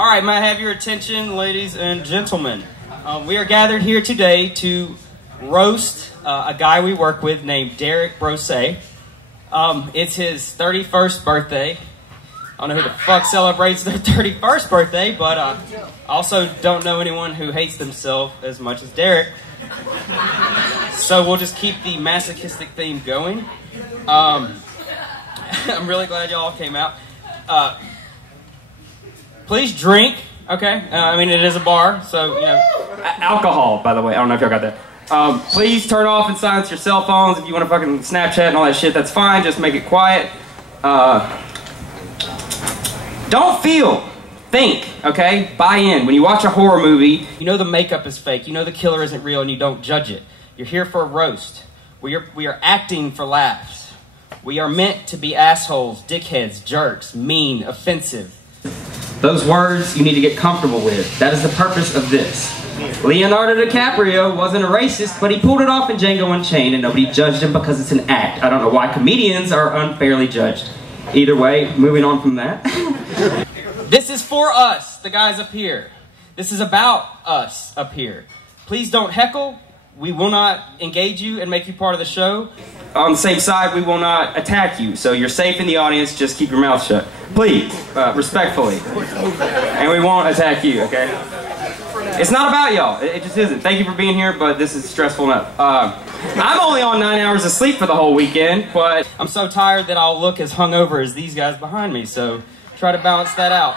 All right, may I have your attention, ladies and gentlemen? We are gathered here today to roast a guy we work with named Derek Brossett. It's his 31st birthday. I don't know who the fuck celebrates their 31st birthday, but I also don't know anyone who hates themselves as much as Derek. So we'll just keep the masochistic theme going. I'm really glad y'all came out. Please drink, okay? I mean, it is a bar, so, you know. Alcohol, by the way. I don't know if y'all got that. Please turn off and silence your cell phones. If you want to fucking Snapchat and all that shit, that's fine. Just make it quiet. Don't feel. Think, okay? Buy in. When you watch a horror movie, you know the makeup is fake. You know the killer isn't real, and you don't judge it. You're here for a roast. We are acting for laughs. We are meant to be assholes, dickheads, jerks, mean, offensive. Those words you need to get comfortable with. That is the purpose of this. Leonardo DiCaprio wasn't a racist, but he pulled it off in Django Unchained, and nobody judged him because it's an act. I don't know why comedians are unfairly judged. Either way, moving on from that. This is for us, the guys up here. This is about us up here. Please don't heckle. We will not engage you and make you part of the show. On the same side, we will not attack you. So you're safe in the audience, just keep your mouth shut. Please, respectfully. And we won't attack you, okay? It's not about y'all. It just isn't. Thank you for being here, but this is stressful enough. I'm only on 9 hours of sleep for the whole weekend, but I'm so tired that I'll look as hungover as these guys behind me, so try to balance that out.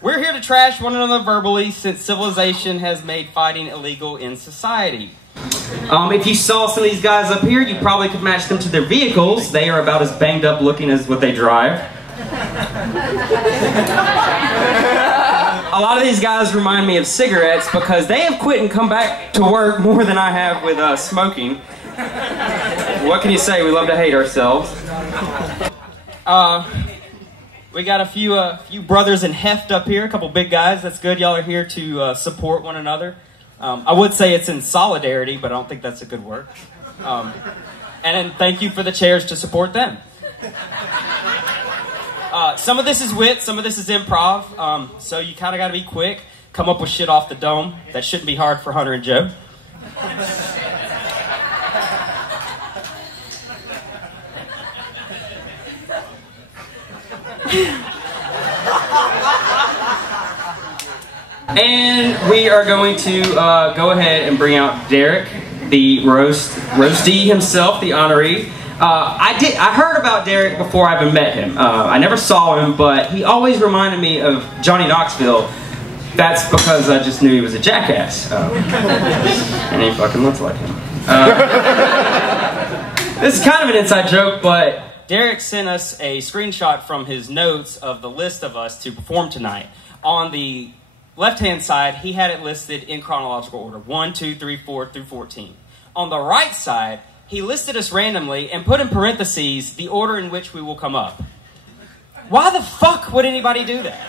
We're here to trash one another verbally since civilization has made fighting illegal in society. If you saw some of these guys up here, you probably could match them to their vehicles. They are about as banged up looking as what they drive. A lot of these guys remind me of cigarettes because they have quit and come back to work more than I have with smoking. What can you say? We love to hate ourselves. We got a few brothers in heft up here, a couple big guys. That's good. Y'all are here to support one another. I would say it's in solidarity, but I don't think that's a good word. And then thank you for the chairs to support them. Some of this is wit, some of this is improv, so you kind of got to be quick, come up with shit off the dome. That shouldn't be hard for Hunter and Joe. And we are going to go ahead and bring out Derek, the roastie himself, the honoree. I heard about Derek before I even met him. I never saw him, but he always reminded me of Johnny Knoxville. That's because I just knew he was a jackass. And he fucking looks like him. This is kind of an inside joke, but Derek sent us a screenshot from his notes of the list of us to perform tonight. On the left-hand side, he had it listed in chronological order, 1, 2, 3, 4 through 14. On the right side, he listed us randomly and put in parentheses the order in which we will come up. Why the fuck would anybody do that?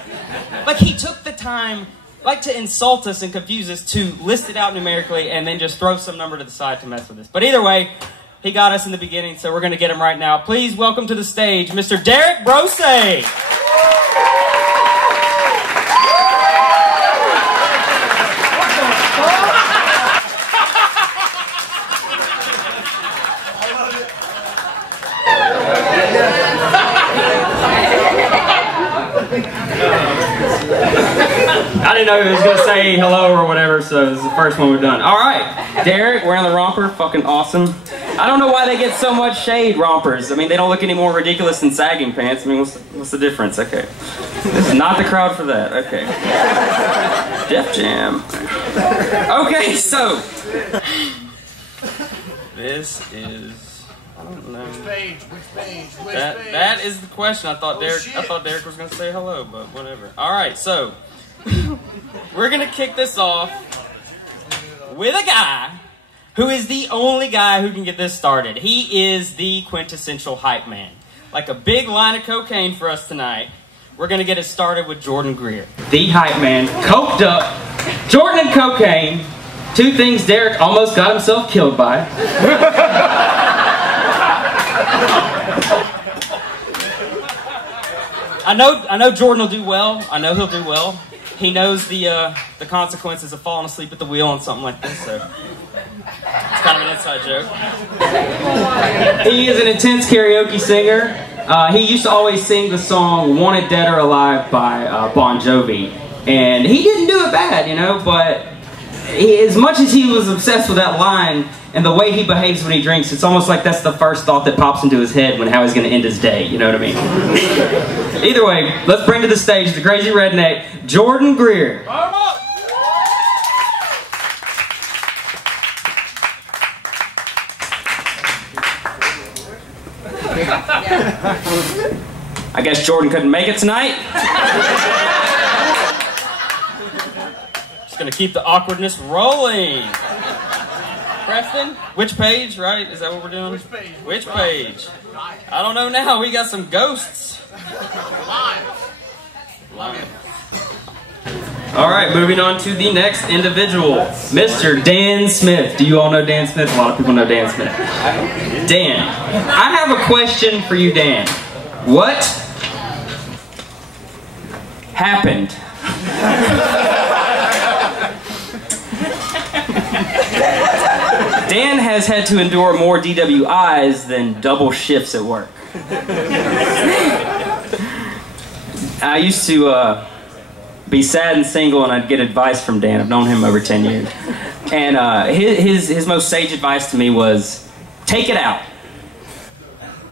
Like, he took the time, like, to insult us and confuse us, to list it out numerically and then just throw some number to the side to mess with us. But either way, he got us in the beginning, so we're going to get him right now. Please welcome to the stage, Mr. Derek Brossett. I didn't know he was going to say hello or whatever, so this is the first one we've done. All right, Derek, wearing the romper, fucking awesome. I don't know why they get so much shade, rompers. I mean, they don't look any more ridiculous than sagging pants. I mean, what's the difference? Okay. This is not the crowd for that. Okay. Def Jam. Okay, so. This is, I don't know. Which page? That is the question. I thought Derek was going to say hello, but whatever. All right, so we're going to kick this off with a guy who is the only guy who can get this started. He is the quintessential hype man. Like a big line of cocaine for us tonight. We're going to get it started with Jordan Greer. The hype man, coked up, Jordan and cocaine, two things Derek almost got himself killed by. I know Jordan will do well. I know he'll do well. He knows the consequences of falling asleep at the wheel on something like this, so it's kind of an inside joke. He is an intense karaoke singer. He used to always sing the song "Wanted Dead or Alive" by Bon Jovi, and he didn't do it bad, you know, but as much as he was obsessed with that line and the way he behaves when he drinks, it's almost like that's the first thought that pops into his head when how he's going to end his day, you know what I mean? Either way, let's bring to the stage the crazy redneck, Jordan Greer. I guess Jordan couldn't make it tonight. Just gonna keep the awkwardness rolling. Preston, which page, right? Is that what we're doing? Which page? Which page? I don't know now. We got some ghosts. Live. All right, moving on to the next individual, Mr. Dan Smith. Do you all know Dan Smith? A lot of people know Dan Smith. Dan, I have a question for you, Dan. What happened? Dan has had to endure more DWIs than double shifts at work. I used to be sad and single, and I'd get advice from Dan. I've known him over 10 years. And his most sage advice to me was, take it out.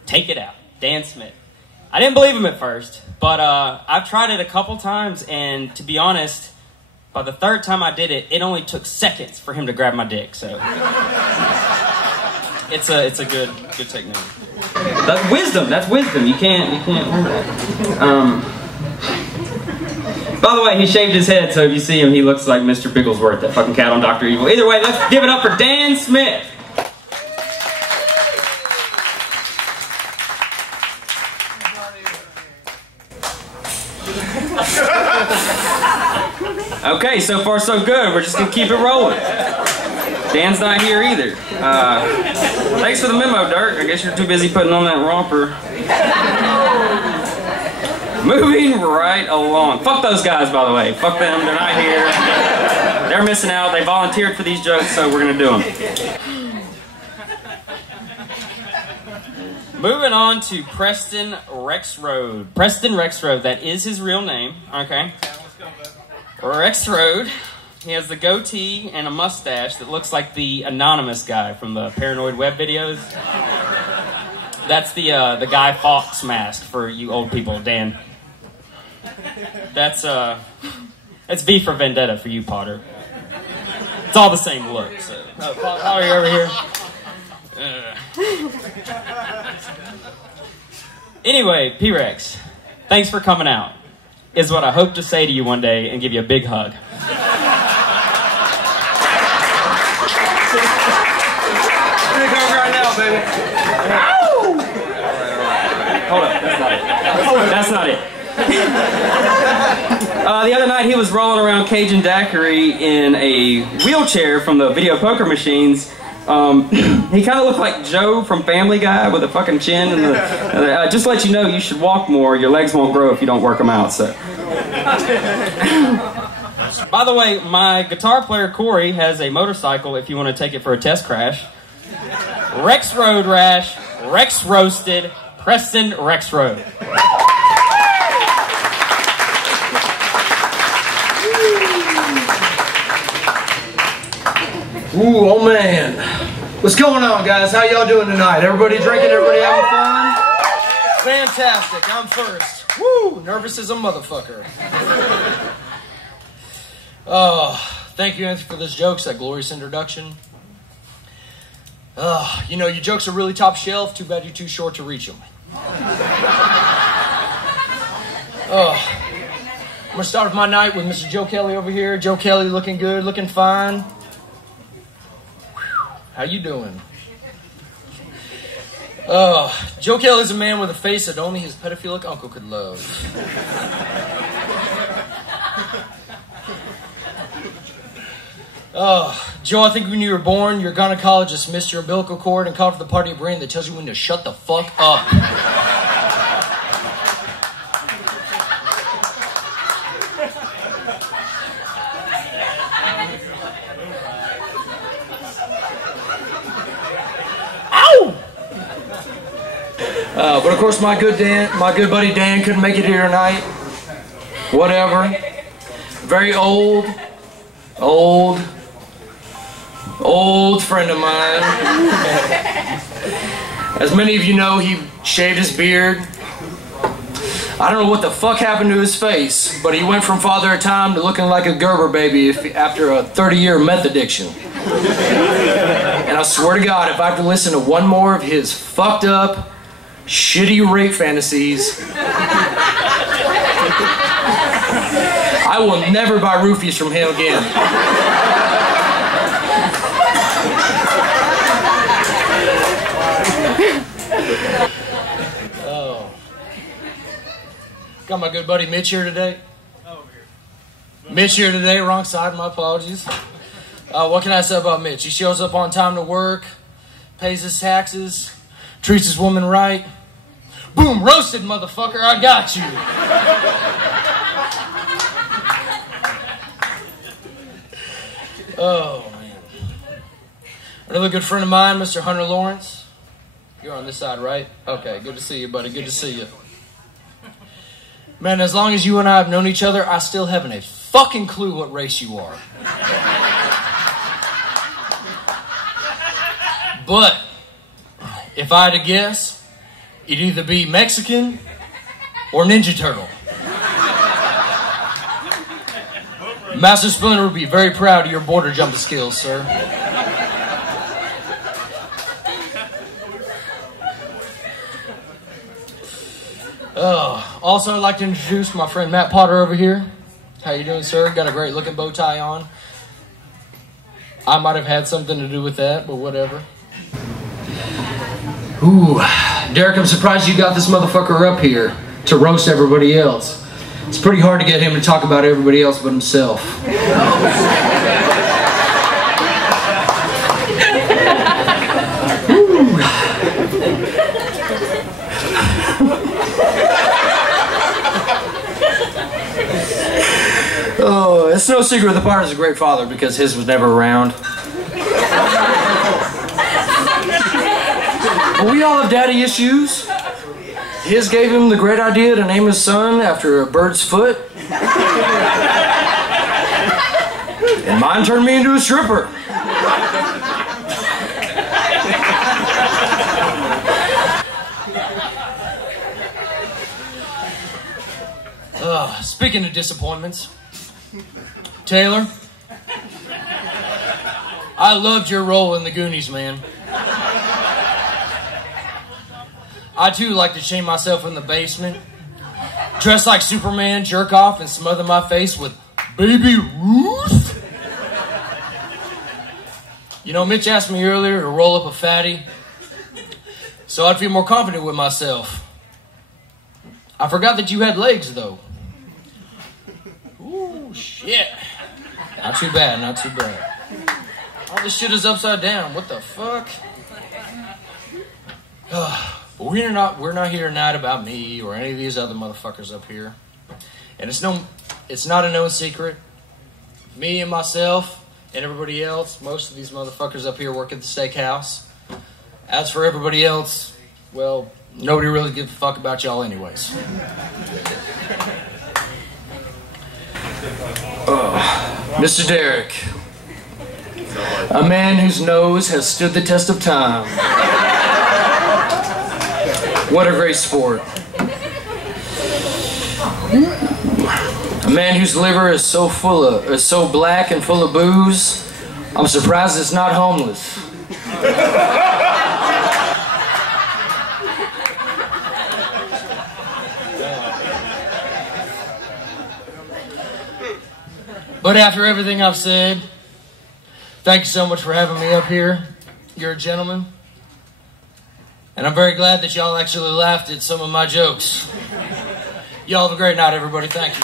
Take it out. Dan Smith. I didn't believe him at first, but I've tried it a couple times, and to be honest, by the third time I did it, it only took seconds for him to grab my dick, so it's a good technique. That's wisdom. That's wisdom. You can't learn that. By the way, he shaved his head, so if you see him, he looks like Mr. Bigglesworth, that fucking cat on Dr. Evil. Either way, let's give it up for Dan Smith. Okay, so far so good. We're just gonna keep it rolling. Dan's not here either. Thanks for the memo, Dirk. I guess you're too busy putting on that romper. Moving right along. Fuck those guys, by the way. Fuck them. They're not here. They're missing out. They volunteered for these jokes, so we're gonna do them. Moving on to Preston Rexroad. Preston Rexroad. That is his real name. Okay. Rexroad. He has the goatee and a mustache that looks like the anonymous guy from the Paranoid Web videos. That's the Guy Fawkes mask for you old people, Dan. That's V for Vendetta for you, Potter. It's all the same look. So, how are you over here? Anyway, P-Rex, thanks for coming out. Is what I hope to say to you one day and give you a big hug. Big hug right now, baby. Hold up, that's not it. The other night he was rolling around Cajun Daiquiri in a wheelchair from the video poker machines. He kind of looked like Joe from Family Guy with a fucking chin. And just to let you know, you should walk more. Your legs won't grow if you don't work them out. So. By the way, my guitar player Corey has a motorcycle if you want to take it for a test crash. Rex Road Rash, Rex Roasted, Preston Rexroad. Ooh, oh man. What's going on, guys? How y'all doing tonight? Everybody drinking? Everybody having fun? Fantastic. I'm first. Woo! Nervous as a motherfucker. Oh, thank you, Anthony, for those jokes, that glorious introduction. You know, your jokes are really top shelf. Too bad you're too short to reach them. I'm going to start off my night with Mr. Joe Kelly over here. Joe Kelly looking good, looking fine. How you doing? Joe Kelly's a man with a face that only his pedophilic uncle could love. Joe, I think when you were born, your gynecologist missed your umbilical cord and called for the part of your brain that tells you when to shut the fuck up. But of course, my good buddy Dan couldn't make it here tonight. Whatever. Very old friend of mine. As many of you know, he shaved his beard. I don't know what the fuck happened to his face, but he went from Father of Time to looking like a Gerber baby after a 30-year meth addiction. And I swear to God, if I have to listen to one more of his fucked up, shitty rape fantasies, I will never buy roofies from him again. Oh. Got my good buddy Mitch here today. Mitch here today, wrong side, my apologies. What can I say about Mitch? He shows up on time to work, pays his taxes, treats his woman right. Boom, roasted, motherfucker, I got you. Oh, man. Another good friend of mine, Mr. Hunter Lawrence. You're on this side, right? Okay, good to see you, buddy. Good to see you. Man, as long as you and I have known each other, I still haven't a fucking clue what race you are. But, if I had to guess, you'd either be Mexican or Ninja Turtle. Master Splinter would be very proud of your border jumping skills, sir. Also, I'd like to introduce my friend Matt Potter over here. How you doing, sir? Got a great looking bow tie on. I might have had something to do with that, but whatever. Ooh, Derek, I'm surprised you got this motherfucker up here to roast everybody else. It's pretty hard to get him to talk about everybody else but himself. Oh, it's no secret the Potter is a great father because his was never around. But we all have daddy issues. His gave him the great idea to name his son after a bird's foot. And mine turned me into a stripper. Speaking of disappointments, Taylor, I loved your role in the Goonies, man. I too like to chain myself in the basement, dress like Superman, jerk off, and smother my face with Baby Ruth. You know, Mitch asked me earlier to roll up a fatty, so I'd feel more confident with myself. I forgot that you had legs, though. Ooh, shit. Not too bad, not too bad. All this shit is upside down. What the fuck? But we're not here tonight about me or any of these other motherfuckers up here. And it's not a known secret. Me and myself and everybody else, most of these motherfuckers up here work at the steakhouse. As for everybody else, well, nobody really gives a fuck about y'all anyways. Mr. Derek, a man whose nose has stood the test of time. What a great sport. A man whose liver is so black and full of booze, I'm surprised it's not homeless. But after everything I've said, thank you so much for having me up here. You're a gentleman. And I'm very glad that y'all actually laughed at some of my jokes. Y'all have a great night, everybody. Thank you.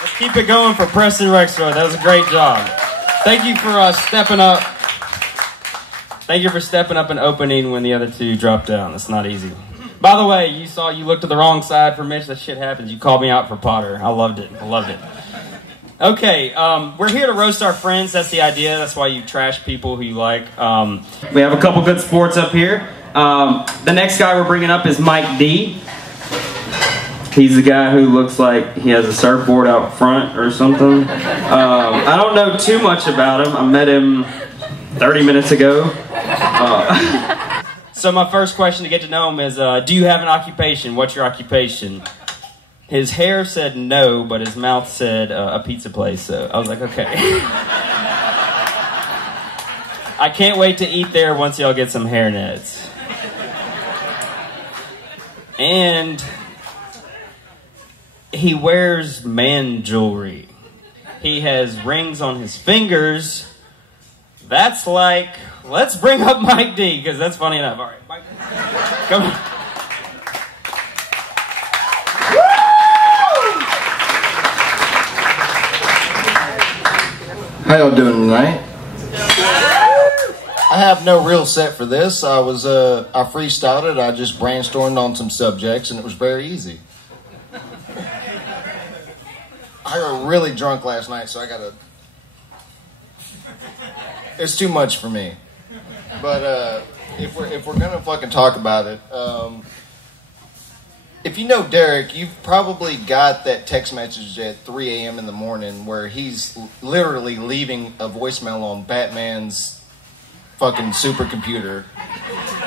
Let's keep it going for Preston Rexroth. That was a great job. Thank you for stepping up. Thank you for stepping up and opening when the other two dropped down. That's not easy. By the way, you looked to the wrong side for Mitch. That shit happens. You called me out for Potter. I loved it. I loved it. Okay, we're here to roast our friends. That's the idea. That's why you trash people who you like. We have a couple good sports up here. The next guy we're bringing up is Mike D. He's the guy who looks like he has a surfboard out front or something. I don't know too much about him. I met him 30 minutes ago. So my first question to get to know him is, do you have an occupation? What's your occupation? His hair said no, but his mouth said a pizza place, so I was like, okay. I can't wait to eat there once y'all get some hairnets. And he wears man jewelry. He has rings on his fingers. That's like, let's bring up Mike D, because that's funny enough. All right, Mike, come on. How y'all doing tonight? I have no real set for this. I freestyled it. I just brainstormed on some subjects, and it was very easy. I got really drunk last night, so I gotta... It's too much for me. But if we're gonna fucking talk about it, if you know Derek, you've probably got that text message at 3 a.m. in the morning where he's literally leaving a voicemail on Batman's fucking supercomputer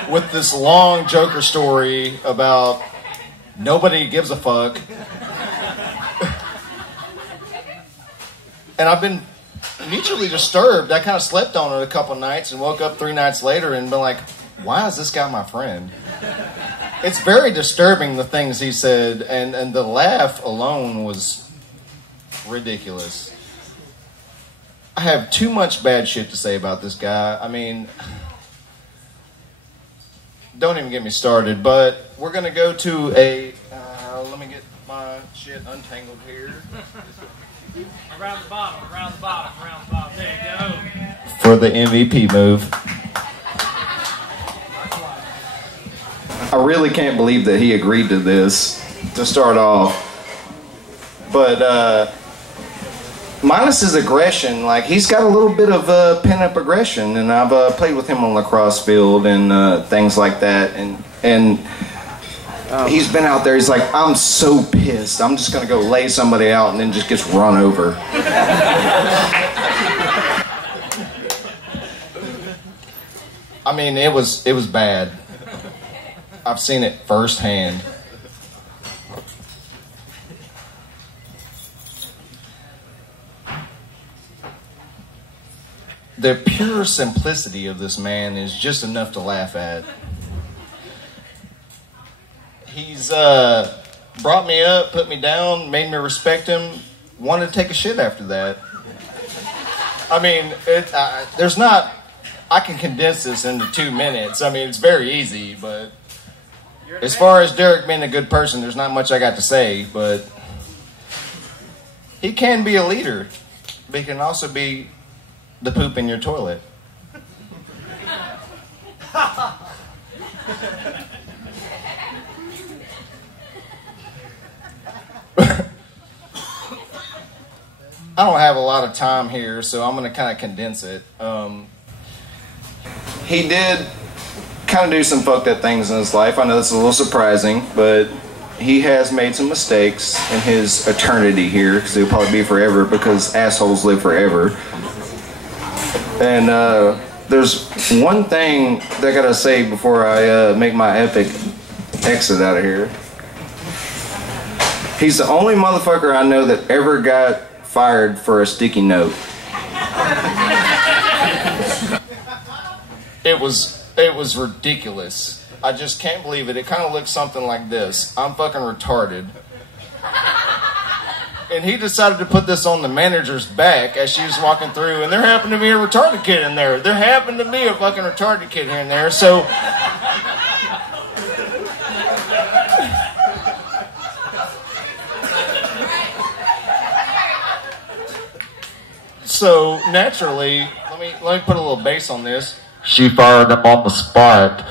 with this long Joker story about nobody gives a fuck. And I've been mutually disturbed. I kind of slept on it a couple nights and woke up 3 nights later and been like, why is this guy my friend? It's very disturbing, the things he said, and the laugh alone was ridiculous. I have too much bad shit to say about this guy. I mean, don't even get me started, but we're going to go to a... let me get my shit untangled here. Around the bottom, around the bottom, around the bottom. There you go. For the MVP move. I really can't believe that he agreed to this to start off. But minus his aggression, like he's got a little bit of pent-up aggression, and I've played with him on the lacrosse field and things like that, and he's been out there. He's like, I'm so pissed. I'm just gonna go lay somebody out, and then just gets run over. I mean, it was bad. I've seen it firsthand. The pure simplicity of this man is just enough to laugh at. He's brought me up, put me down, made me respect him, wanted to take a shit after that. I mean, there's not... I can condense this into 2 minutes. I mean, it's very easy, but... As far as Derek being a good person, there's not much I got to say, but... He can be a leader, but he can also be the poop in your toilet. I don't have a lot of time here, so I'm going to kind of condense it. He did kind of do some fucked up things in his life. I know this is a little surprising, but he has made some mistakes in his eternity here, because he'll probably be forever, because assholes live forever. And there's one thing that I gotta say before I make my epic exit out of here. He's the only motherfucker I know that ever got fired for a sticky note. It was ridiculous. I just can't believe it. It kind of looks something like this. I'm fucking retarded. And he decided to put this on the manager's back as she was walking through, and there happened to be a retarded kid in there. There happened to be a fucking retarded kid here and there, so... So, naturally, let me put a little bass on this. She fired him on the spot.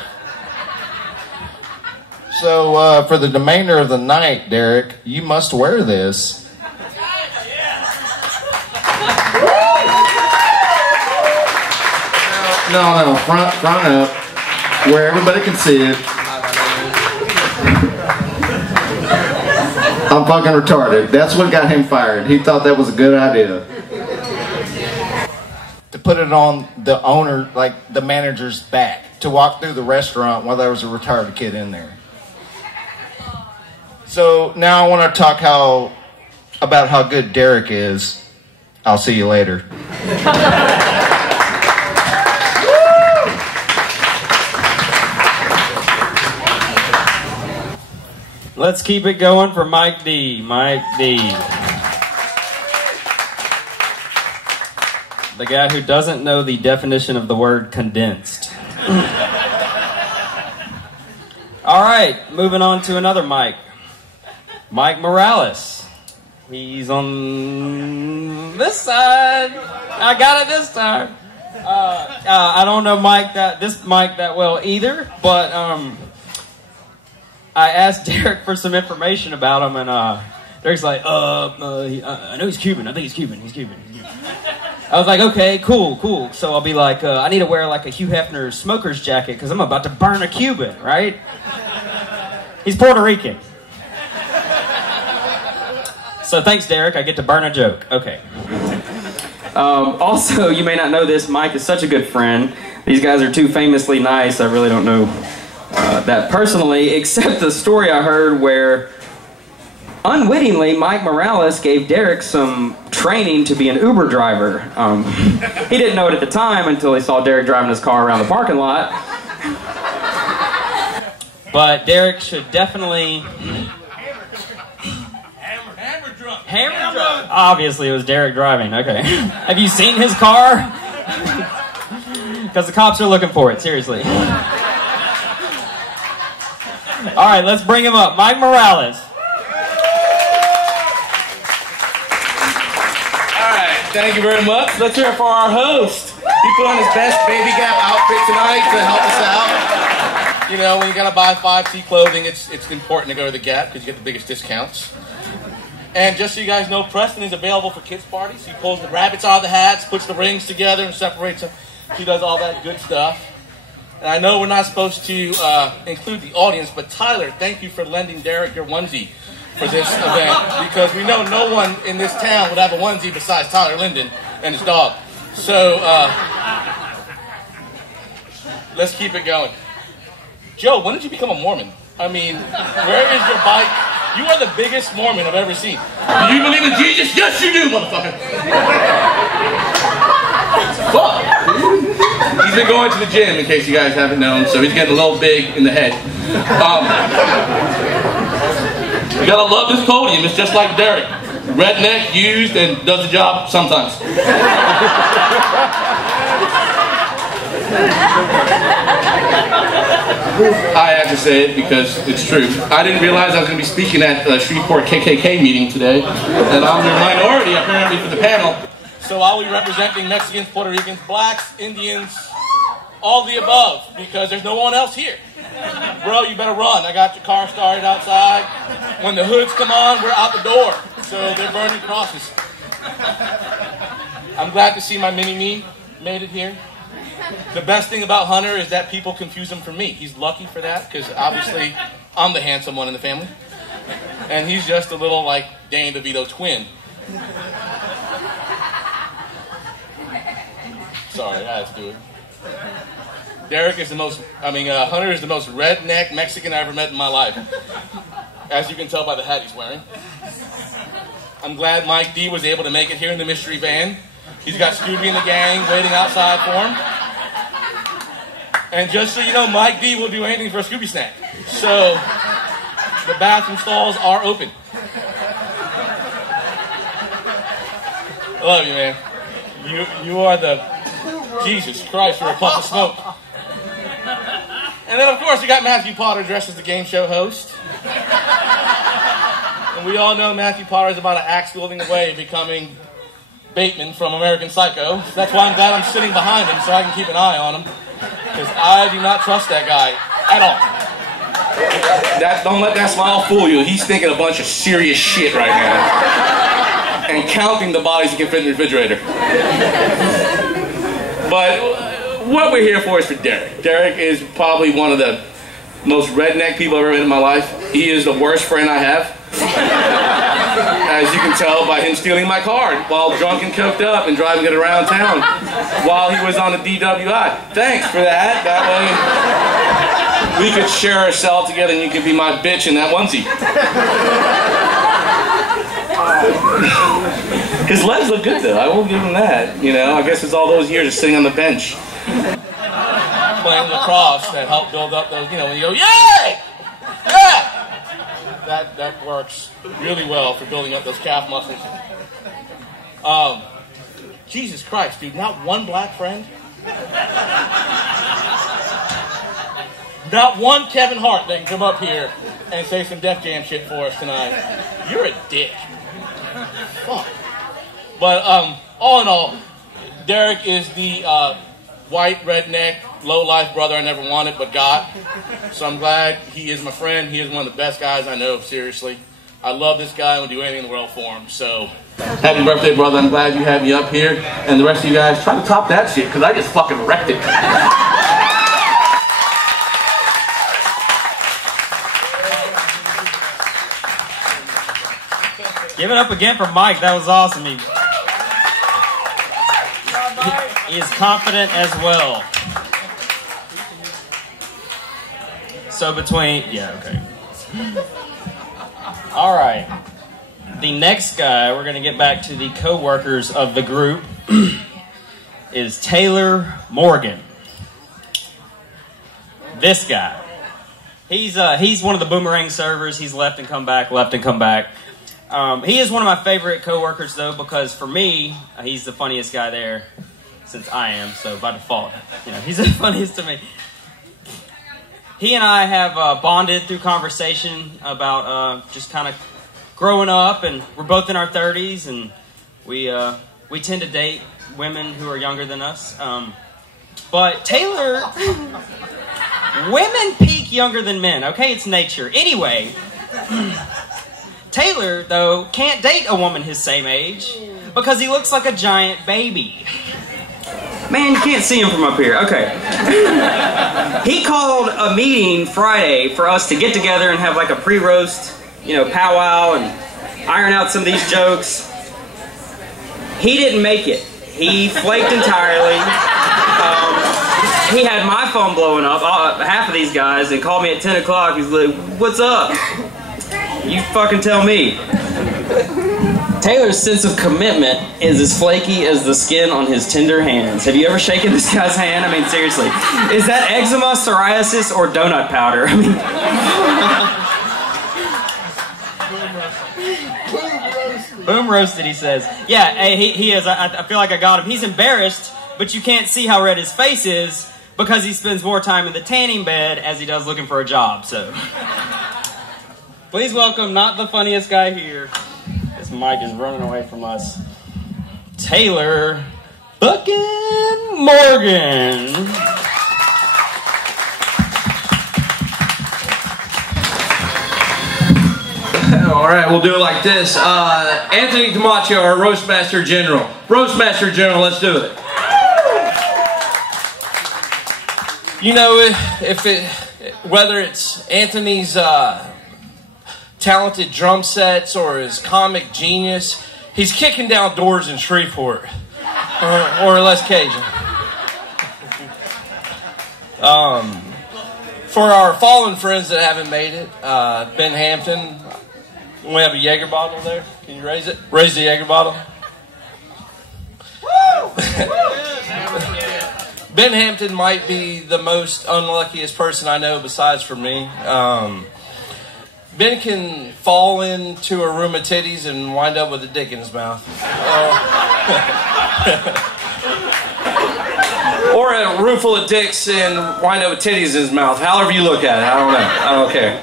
So, for the remainder of the night, Derek, you must wear this. No, front up, where everybody can see it. I'm fucking retarded. That's what got him fired. He thought that was a good idea. To put it on the owner, like the manager's back, to walk through the restaurant while there was a retarded kid in there. So now I want to talk about how good Derek is. I'll see you later. Let's keep it going for Mike D. Mike D. The guy who doesn't know the definition of the word condensed. All right, moving on to another Mike. Mike Morales. He's on this side. I got it this time. I don't know this Mike that well either, but I asked Derek for some information about him, and Derek's like, I know he's Cuban. I think he's Cuban. He's Cuban. I was like, okay, cool. So I'll be like, I need to wear like a Hugh Hefner smoker's jacket because I'm about to burn a Cuban, right? He's Puerto Rican. So thanks, Derek. I get to burn a joke. Okay. Also, you may not know this, Mike is such a good friend. These guys are too famously nice. I really don't know that personally, except the story I heard where unwittingly Mike Morales gave Derek some training to be an Uber driver. He didn't know it at the time until he saw Derek driving his car around the parking lot. But Derek should definitely... Hammer drunk. Obviously, it was Derek driving. Okay. Have you seen his car? Because the cops are looking for it. Seriously. All right, let's bring him up. Mike Morales. All right, thank you very much. Let's hear it for our host. He put on his best baby gap outfit tonight to help us out. You know, when you gotta buy 5T clothing, it's important to go to the Gap because you get the biggest discounts. And just so you guys know, Preston is available for kids' parties. He pulls the rabbits out of the hats, puts the rings together, and separates them. He does all that good stuff. And I know we're not supposed to include the audience, but Tyler, thank you for lending Derek your onesie for this event, because we know no one in this town would have a onesie besides Tyler Linden and his dog. So let's keep it going. Joe, when did you become a Mormon? I mean, where is your bike? You are the biggest Mormon I've ever seen. Do you believe in Jesus? Yes, you do, motherfucker. Fuck. He's been going to the gym, in case you guys haven't known, so he's getting a little big in the head. You gotta love this podium. It's just like Derek. Redneck, used, and does the job sometimes. I have to say it because it's true. I didn't realize I was going to be speaking at the Shreveport KKK meeting today, and I'm the minority apparently for the panel. So I'll be representing Mexicans, Puerto Ricans, blacks, Indians, all the above, because there's no one else here. Bro, you better run. I got your car started outside. When the hoods come on, we're out the door. So they're burning crosses. I'm glad to see my mini-me made it here. The best thing about Hunter is that people confuse him for me. He's lucky for that, because obviously I'm the handsome one in the family. And he's just a little, like, Danny DeVito twin. Sorry, I had to do it. Derek is Hunter is the most redneck Mexican I ever met in my life. As you can tell by the hat he's wearing. I'm glad Mike D was able to make it here in the mystery van. He's got Scooby and the gang waiting outside for him. And just so you know, Mike D will do anything for a Scooby snack. So, the bathroom stalls are open. I love you, man. You are the... Jesus Christ, you're a puff of smoke. And then, of course, you got Matthew Potter dressed as the game show host. And we all know Matthew Potter is about an axe-wielding away becoming Bateman from American Psycho. So that's why I'm glad I'm sitting behind him so I can keep an eye on him. Because I do not trust that guy at all. Don't let that smile fool you. He's thinking a bunch of serious shit right now. and counting the bodies that can fit in the refrigerator. But what we're here for is for Derek. Derek is probably one of the most redneck people I've ever met in my life. He is the worst friend I have. As you can tell by him stealing my car while drunk and coked up and driving it around town while he was on the DWI. Thanks for that. That way we could share a cell together and you could be my bitch in that onesie. His legs look good though, I will give him that. You know, I guess it's all those years of sitting on the bench. Playing lacrosse that helped build up those, you know, when you go, yay! Yeah! That works really well for building up those calf muscles. Jesus Christ, dude, not one black friend? Not one Kevin Hart that can come up here and say some Def Jam shit for us tonight. You're a dick. Fuck. But all in all, Derek is the white, redneck, low-life brother I never wanted but got. So I'm glad he is my friend. He is one of the best guys I know, seriously. I love this guy and would do anything in the world for him. So, happy birthday, brother. I'm glad you had me up here. And the rest of you guys, try to top that shit, because I just fucking wrecked it. Give it up again for Mike. That was awesome. He is confident as well. So between, yeah, okay. All right. The next guy, we're going to get back to the co-workers of the group, is Taylor Morgan. This guy. He's one of the boomerang servers. He's left and come back, left and come back. He is one of my favorite co-workers, though, because for me, he's the funniest guy there, since I am, so by default, you know, he's the funniest to me. He and I have bonded through conversation about just kind of growing up, and we're both in our 30s, and we tend to date women who are younger than us. But Taylor, women peak younger than men, okay? It's nature. Anyway, Taylor, though, can't date a woman his same age because he looks like a giant baby. Man, you can't see him from up here. Okay. He called a meeting Friday for us to get together and have like a pre-roast, you know, powwow and iron out some of these jokes. He didn't make it. He flaked entirely. He had my phone blowing up, half of these guys, and called me at 10 o'clock. He's like, what's up? You fucking tell me. Taylor's sense of commitment is as flaky as the skin on his tender hands. Have you ever shaken this guy's hand? I mean, seriously. Is that eczema, psoriasis, or donut powder? I mean... Boom roasted, he says. Yeah, he is. I feel like I got him. He's embarrassed, but you can't see how red his face is because he spends more time in the tanning bed as he does looking for a job, so... Please welcome, not the funniest guy here. This mic is running away from us. Taylor fucking Morgan. All right, we'll do it like this. Anthony Tamaccio, our Roastmaster General. Roastmaster General, let's do it. You know, whether it's Anthony's talented drum sets or his comic genius, he's kicking down doors in Shreveport, or less Cajun. For our fallen friends that haven't made it, Ben Hampton, we have a Jaeger bottle there. Can you raise it? Raise the Jaeger bottle. Ben Hampton might be the most unluckiest person I know besides for me. Ben can fall into a room of titties and wind up with a dick in his mouth. Or a room full of dicks and wind up with titties in his mouth. However you look at it, I don't know. I don't care.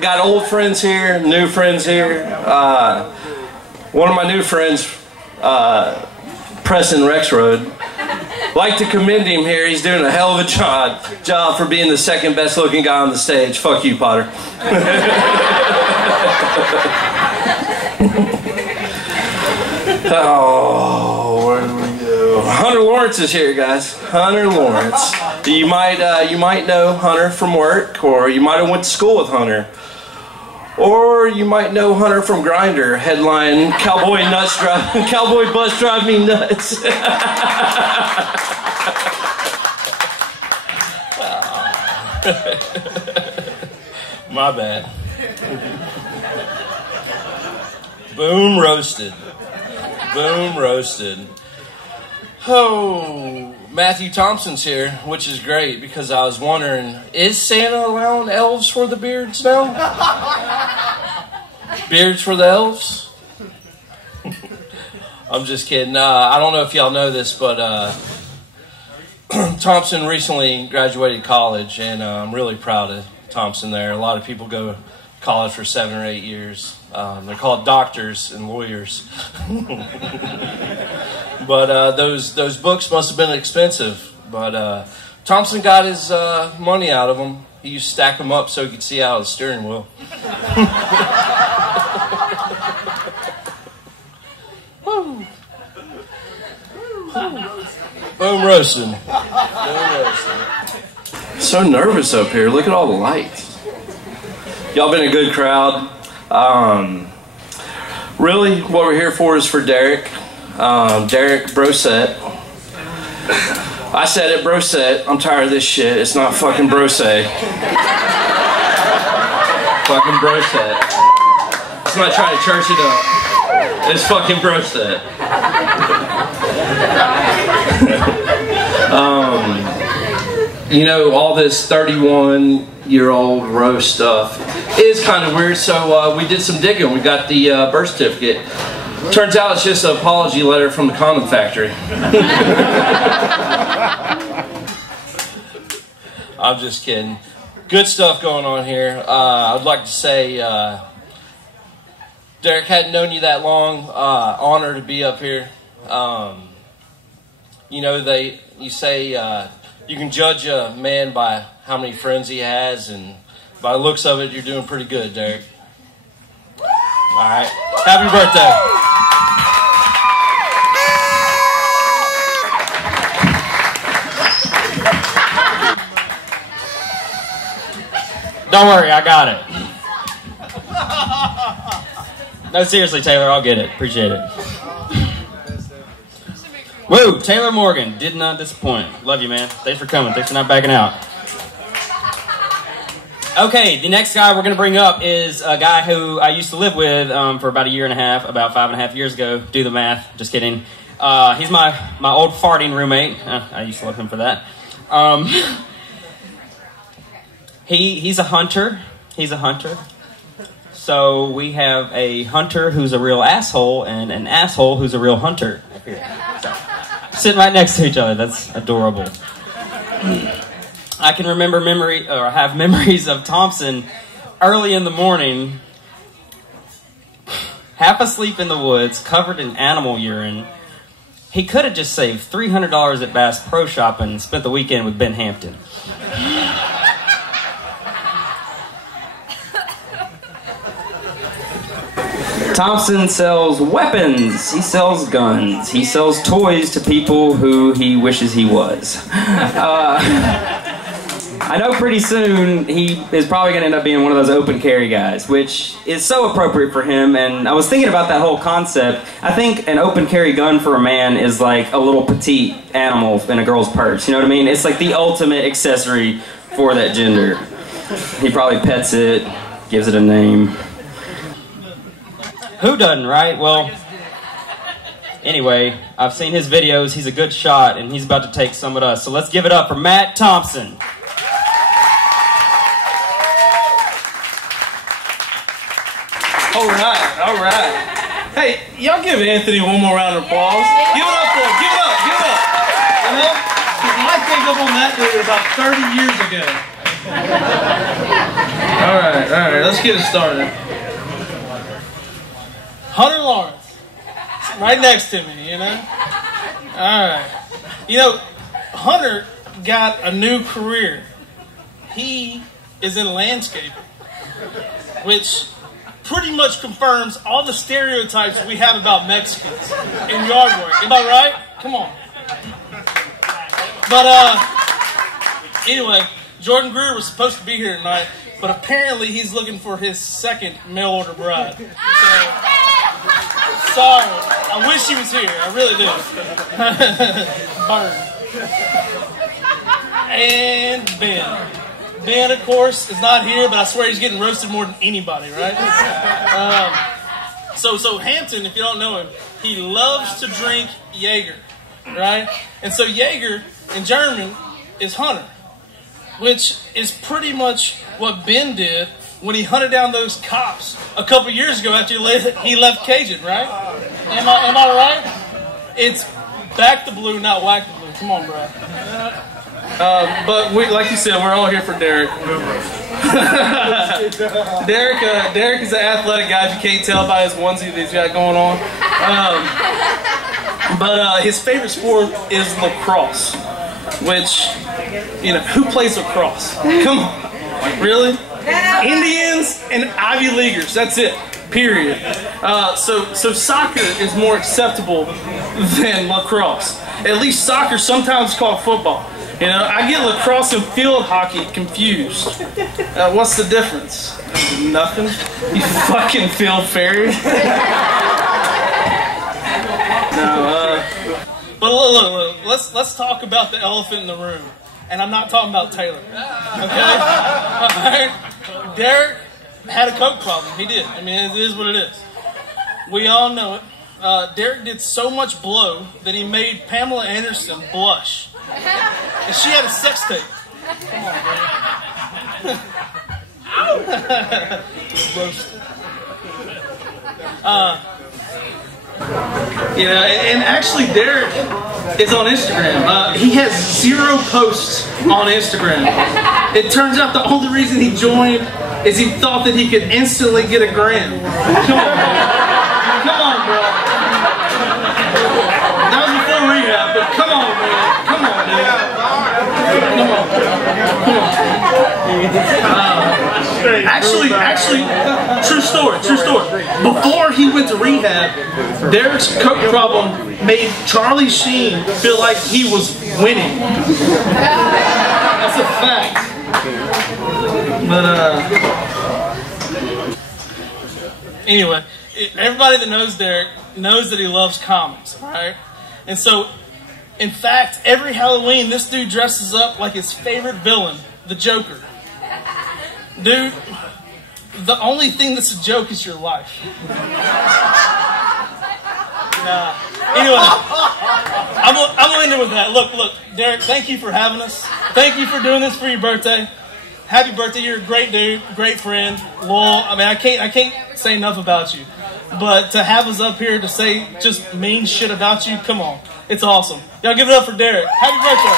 Got old friends here, new friends here. One of my new friends, Preston Rexroad. Like to commend him here. He's doing a hell of a job for being the second best looking guy on the stage. Fuck you, Potter. Oh, where do we go? Hunter Lawrence is here, guys. Hunter Lawrence. You might know Hunter from work, or you might have went to school with Hunter. Or you might know Hunter from Grindr, headline Cowboy Bus Drive Me Nuts. My bad. Boom roasted. Boom roasted. Oh, Matthew Thompson's here, which is great because I was wondering, is Santa allowing elves for the beards now? Beards for the elves? I'm just kidding. I don't know if y'all know this, but Thompson recently graduated college, and I'm really proud of Thompson there. A lot of people go to college for 7 or 8 years. They're called doctors and lawyers. But those books must have been expensive. But Thompson got his money out of them. He used to stack them up so he could see out of the steering wheel. Boom roasting. So nervous up here. Look at all the lights. Y'all been a good crowd. Really, what we're here for is for Derek. Derek Brossett. I said it, Brossett. I'm tired of this shit. It's not fucking Brossett. Fucking Brossett. Let's not try to church it up. It's fucking Brossett. You know, all this 31-year-old roast stuff is kind of weird, so we did some digging. We got the birth certificate. Turns out it's just an apology letter from the condom factory. I'm just kidding. Good stuff going on here. I'd like to say, Derek, hadn't known you that long. Honor to be up here. You know, you say you can judge a man by how many friends he has, and by the looks of it, you're doing pretty good, Derek. All right. Happy birthday. Don't worry, I got it. No, seriously, Taylor, I'll get it. Appreciate it. Woo! Taylor Morgan did not disappoint. Love you, man. Thanks for coming. Thanks for not backing out. Okay, the next guy we're going to bring up is a guy who I used to live with for about a year and a half, about 5.5 years ago. Do the math. Just kidding. He's my old farting roommate. I used to love him for that. He's a hunter. He's a hunter. So we have a hunter who's a real asshole and an asshole who's a real hunter. So, sitting right next to each other. That's adorable. I can have memories of Thompson early in the morning, half asleep in the woods, covered in animal urine. He could have just saved $300 at Bass Pro Shop and spent the weekend with Ben Hampton. Thompson sells weapons. He sells guns. He sells toys to people who he wishes he was. I know pretty soon he is probably going to end up being one of those open carry guys, which is so appropriate for him. And I was thinking about that whole concept. I think an open carry gun for a man is like a little petite animal in a girl's purse. You know what I mean? It's like the ultimate accessory for that gender. He probably pets it, gives it a name. Who doesn't, right? Well, anyway, I've seen his videos. He's a good shot, and he's about to take some at us. So let's give it up for Matt Thompson. All right, all right. Hey, y'all give Anthony one more round of applause. Give it up for him. Give it up. Give it up. You know, my take up on that dude about 30 years ago. All right. Let's get it started. Hunter Lawrence, right next to me, you know? All right. You know, Hunter got a new career. He is in landscaping, which pretty much confirms all the stereotypes we have about Mexicans in yard work. Am I right? Come on. But anyway, Jordan Greer was supposed to be here tonight, but apparently he's looking for his second mail order bride. So, sorry. I wish he was here. I really do. Burn. And Ben. Ben, of course, is not here, but I swear he's getting roasted more than anybody, right? So Hampton, if you don't know him, he loves to drink Jaeger, right? And so Jaeger in German is hunter, which is pretty much what Ben did when he hunted down those cops a couple years ago after he left Cajun, right? Am I right? It's back the blue, not whack the blue. Come on, bro. But like you said, we're all here for Derek. Derek is an athletic guy. If you can't tell by his onesie that he's got going on. But his favorite sport is lacrosse. Which, you know, who plays lacrosse? Come on, really? Indians and Ivy Leaguers. That's it. Period. So soccer is more acceptable than lacrosse. At least soccer sometimes called football. You know, I get lacrosse and field hockey confused. What's the difference? Nothing. You fucking field fairy. No. But look, let's talk about the elephant in the room. And I'm not talking about Taylor. Okay? Alright? Derek had a coke problem. He did. I mean, it is what it is. We all know it. Derek did so much blow that he made Pamela Anderson blush. And she had a sex tape. Come on, man. Roasted. Yeah, and actually Derek is on Instagram. He has 0 posts on Instagram. It turns out the only reason he joined is he thought that he could instantly get a gram. Come on, bro. Come on, bro. That was before rehab, but come on, man. Come on, dude. Come on. Come on. Actually, true story. Before he went to rehab, Derek's coke problem made Charlie Sheen feel like he was winning. That's a fact. But anyway, everybody that knows Derek knows that he loves comics, right? And so, in fact, every Halloween, this dude dresses up like his favorite villain, the Joker. Dude, the only thing that's a joke is your life. Nah. Anyway, I'm gonna end it with that. Look, Derek, thank you for having us. Thank you for doing this for your birthday. Happy birthday! You're a great dude, great friend, loyal. I mean, I can't say enough about you. But to have us up here to say just mean shit about you, come on, it's awesome. Y'all give it up for Derek. Happy birthday!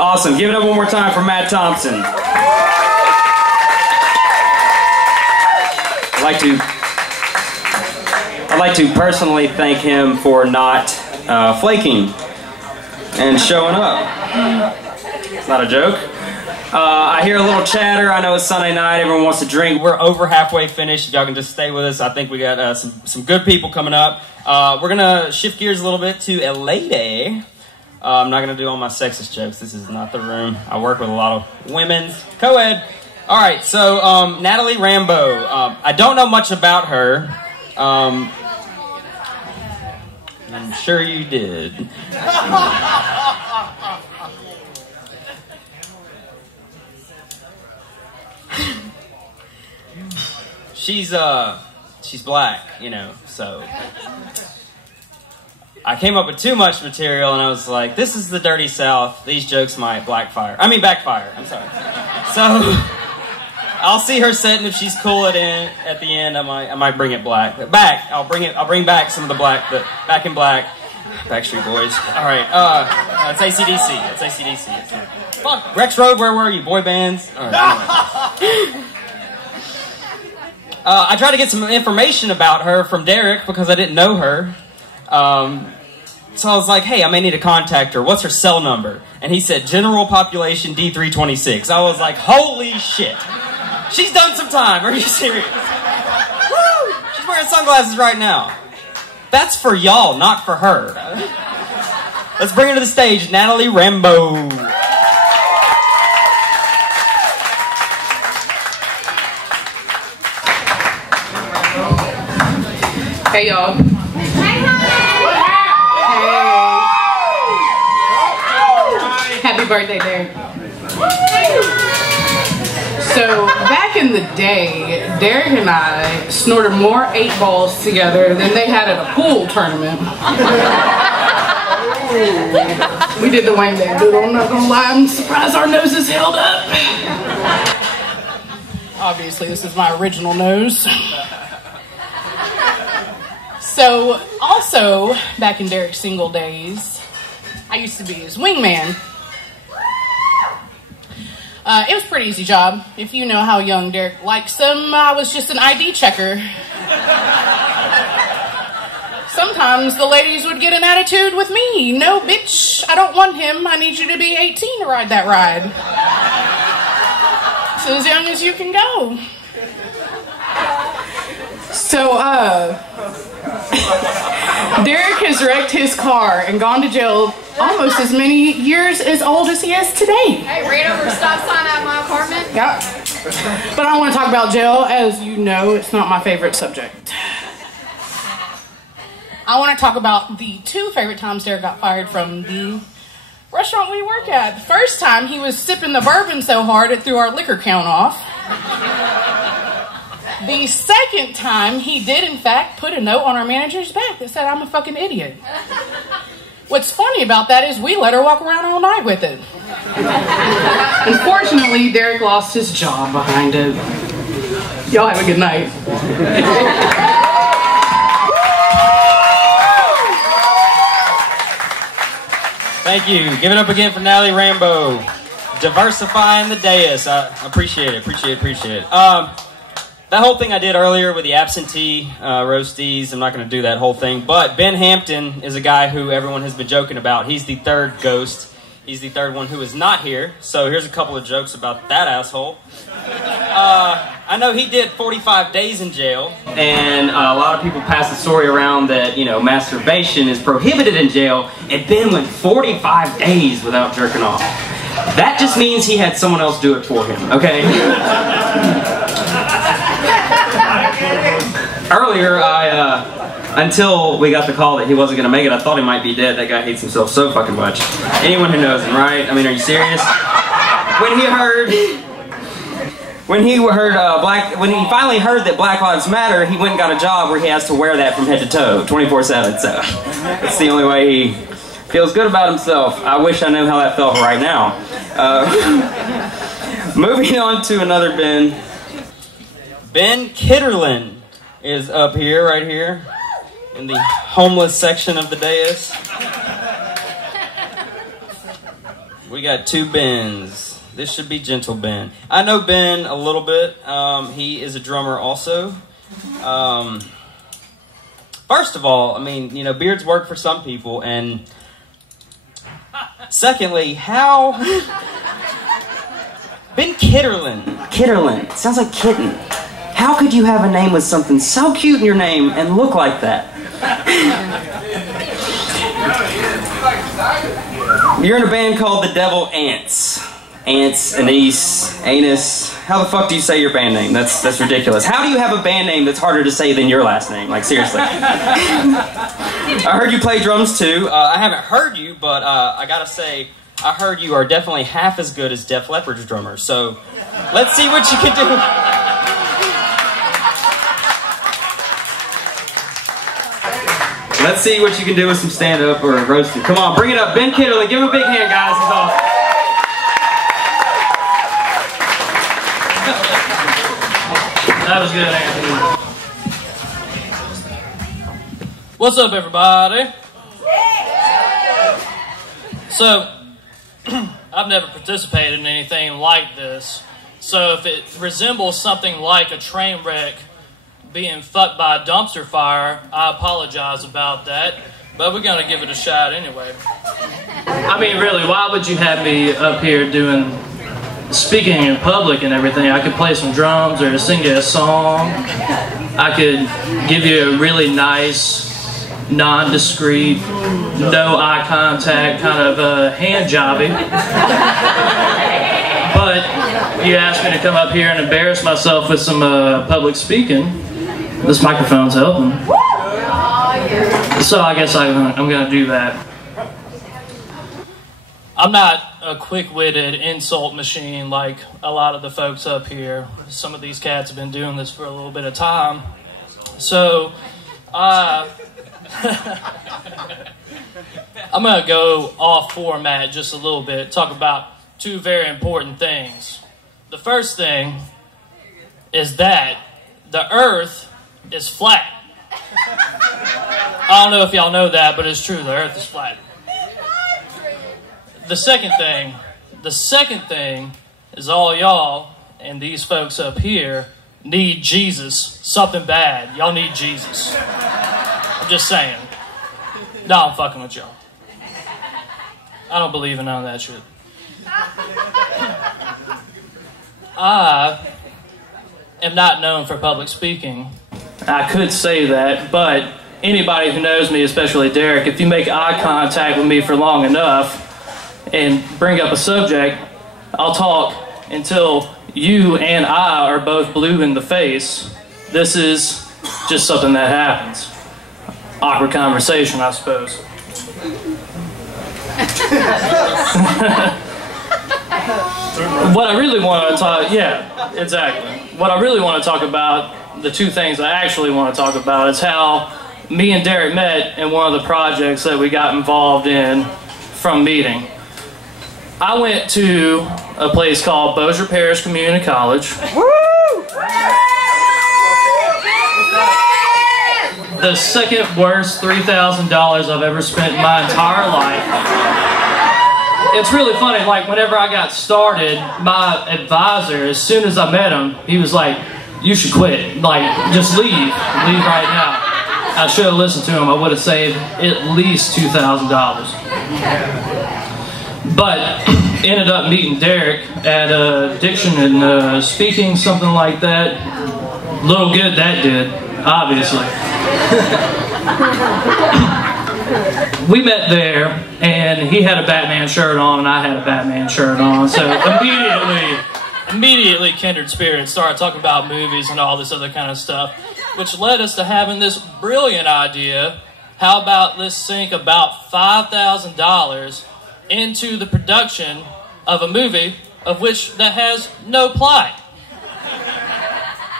Awesome. Give it up one more time for Matt Thompson. I'd like to personally thank him for not flaking and showing up. It's not a joke. I hear a little chatter. I know it's Sunday night. Everyone wants to drink. We're over halfway finished. If y'all can just stay with us. I think we got some good people coming up. We're going to shift gears a little bit to a lady. I'm not going to do all my sexist jokes. This is not the room. I work with a lot of women's co-ed. All right, so Natalie Rambo. I don't know much about her. I'm sure you did. She's black, you know, so I came up with too much material, and I was like, this is the dirty South. These jokes might backfire. I'm sorry. So I'll see her set, and if she's cool at the end, I might bring it back. I'll bring back some of the black, the Back in Black, Backstreet Boys. All right, it's AC/DC. It's AC/DC. Fuck, Rex Road, where were you? Boy bands. All right, anyway. I tried to get some information about her from Derek because I didn't know her. So I was like, hey, I may need to contact her. What's her cell number? And he said, general population D326. I was like, holy shit. She's done some time. Are you serious? Woo! She's wearing sunglasses right now. That's for y'all, not for her. Let's bring her to the stage, Natalie Rambo. Hey, y'all. Hey. Happy birthday, Derek. So, back in the day, Derek and I snorted more 8-balls together than they had at a pool tournament. We did the Wayne Day, dude. I'm not gonna lie, I'm surprised our noses held up. Obviously, this is my original nose. So, also, back in Derek's single days, I used to be his wingman. It was a pretty easy job. If you know how young Derek likes them, I was just an ID checker. Sometimes the ladies would get an attitude with me. No, bitch, I don't want him. I need you to be 18 to ride that ride. So as young as you can go. So, Derek has wrecked his car and gone to jail almost as many years as old as he is today. Hey, ran over a stop sign at my apartment. Yeah. But I don't want to talk about jail. As you know, it's not my favorite subject. I want to talk about the 2 favorite times Derek got fired from the restaurant we work at. The first time, he was sipping the bourbon so hard it threw our liquor count off. The second time, he did, in fact, put a note on our manager's back that said, I'm a fucking idiot. What's funny about that is we let her walk around all night with it. Unfortunately, Derek lost his job behind it. Y'all have a good night. Thank you. Give it up again for Natalie Rambo. Diversifying the dais. I appreciate it. Appreciate it. That whole thing I did earlier with the absentee roasties, I'm not going to do that whole thing. But Ben Hampton is a guy who everyone has been joking about. He's the third ghost. He's the third one who is not here. So here's a couple of jokes about that asshole. I know he did 45 days in jail. And a lot of people pass the story around that, you know, masturbation is prohibited in jail. And Ben went 45 days without jerking off. That just means he had someone else do it for him, okay? Earlier, until we got the call that he wasn't going to make it, I thought he might be dead. That guy hates himself so fucking much. Anyone who knows him, right? I mean, are you serious? When he finally heard that Black Lives Matter, he went and got a job where he has to wear that from head to toe, 24/7. So it's the only way he feels good about himself. I wish I knew how that felt right now. Moving on to another Ben. Ben Kitterlin is up here, right here, in the homeless section of the dais. We got 2 Bens. This should be Gentle Ben. I know Ben a little bit. He is a drummer also. First of all, I mean, you know, beards work for some people, and secondly, how... Ben Kitterlin. Sounds like kitten. How could you have a name with something so cute in your name and look like that? You're in a band called The Devil Ants. Ants, anus. How the fuck do you say your band name? That's ridiculous. How do you have a band name that's harder to say than your last name? Like, seriously. I heard you play drums too. I haven't heard you, but I gotta say, I heard you are definitely half as good as Def Leppard's drummer. So, let's see what you can do. Let's see what you can do with some stand-up or roasting. Come on, bring it up. Ben Kitterlin, give him a big hand, guys. He's awesome. That was good, Anthony. What's up, everybody? So, I've never participated in anything like this. So if it resembles something like a train wreck being fucked by a dumpster fire, I apologize about that. but we're gonna give it a shot anyway. I mean, really, why would you have me up here speaking in public and everything? I could play some drums or sing you a song. I could give you a really nice, non-discreet, no eye contact kind of hand jobbing. But you asked me to come up here and embarrass myself with some public speaking. This microphone's helping. So I guess I'm going to do that. I'm not a quick-witted insult machine like a lot of the folks up here. Some of these cats have been doing this for a little bit of time. So, I'm going to go off format just a little bit, talk about two very important things. The first thing is that the earth is flat. I don't know if y'all know that, but it's true, the earth is flat. The second thing is all y'all and these folks up here need Jesus. Something bad. Y'all need Jesus. I'm just saying. No, I'm fucking with y'all. I don't believe in none of that shit. I am not known for public speaking. I could say that, but anybody who knows me, especially Derek, if you make eye contact with me for long enough and bring up a subject, I'll talk until you and I are both blue in the face. This is just something that happens. Awkward conversation, I suppose. What I really want to talk, yeah, exactly. What I really want to talk about, the two things I actually want to talk about, is how me and Derek met in one of the projects that we got involved in from meeting. I went to a place called Bossier Parish Community College. The second worst $3,000 I've ever spent in my entire life. It's really funny, like whenever I got started, my advisor, as soon as I met him, he was like, you should quit, like just leave right now. I should have listened to him, I would have saved at least $2,000. But ended up meeting Derek at Diction and Speaking, something like that. Little good that did, obviously. We met there, and he had a Batman shirt on, and I had a Batman shirt on. So immediately kindred spirits started talking about movies and all this other kind of stuff, which led us to having this brilliant idea. How about let's sink about $5,000 into the production of a movie that has no plot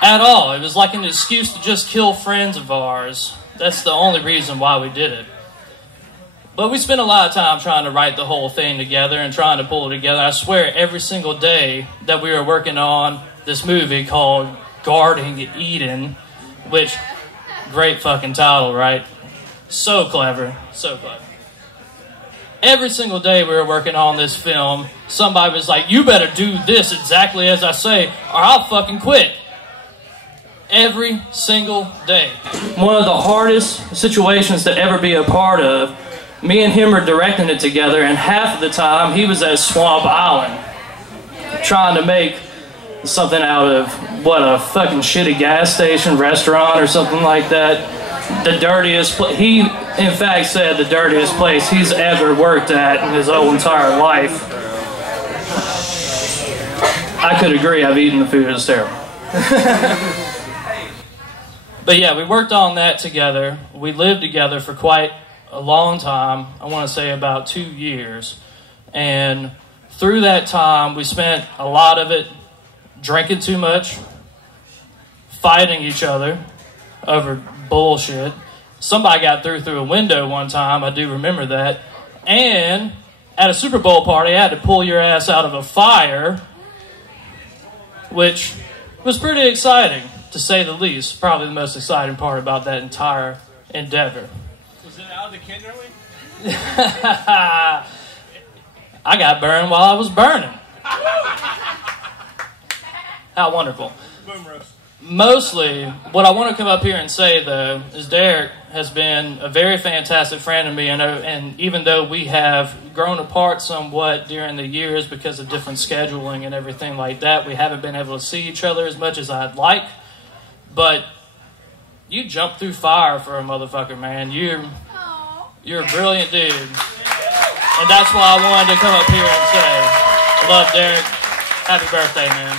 at all. It was like an excuse to just kill friends of ours. That's the only reason why we did it. But we spent a lot of time trying to write the whole thing together and trying to pull it together. I swear every single day that we were working on this movie called Guarding Eden, which, great fucking title, right? So clever, so clever. Every single day we were working on this film, somebody was like, you better do this exactly as I say, or I'll fucking quit. Every single day. One of the hardest situations to ever be a part of. Me and him were directing it together, and half of the time he was at Swamp Island trying to make something out of, what, a fucking shitty gas station, restaurant, or something like that. The dirtiest place. He, in fact, said the dirtiest place he's ever worked at in his whole entire life. I could agree. I've eaten the food. It's terrible. But yeah, we worked on that together. We lived together for quite a long time. I want to say about 2 years. And through that time, we spent a lot of it drinking too much, fighting each other over bullshit. Somebody got through a window one time, I do remember that. And at a Super Bowl party, I had to pull your ass out of a fire, which was pretty exciting, to say the least. Probably the most exciting part about that entire endeavor. Was it out of the Kinderly? I got burned while I was burning. How wonderful. Boom roast. Mostly, what I want to come up here and say, though, is Derek has been a very fantastic friend to me, and even though we have grown apart somewhat during the years because of different scheduling and everything like that, we haven't been able to see each other as much as I'd like, but you jumped through fire for a motherfucker, man. You're a brilliant dude, and that's why I wanted to come up here and say, love, Derek. Happy birthday, man.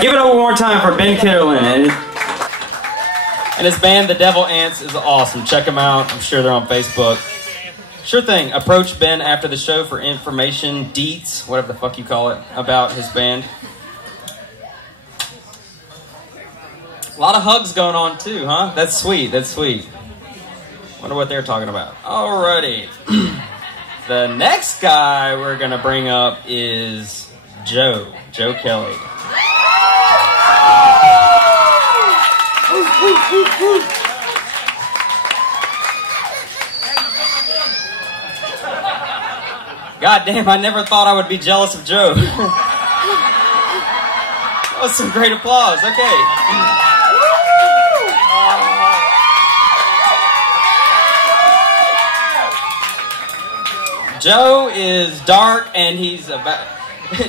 Give it up one more time for Ben Kitterlin and his band, The Devil Ants, is awesome. Check them out. I'm sure they're on Facebook. Sure thing. Approach Ben after the show for information, deets, whatever the fuck you call it, about his band. A lot of hugs going on too, huh? That's sweet. That's sweet. Wonder what they're talking about. Alrighty. The next guy we're gonna bring up is Joe Kelly. God damn, I never thought I would be jealous of Joe. That was some great applause. Okay. Joe is dark, and he's about...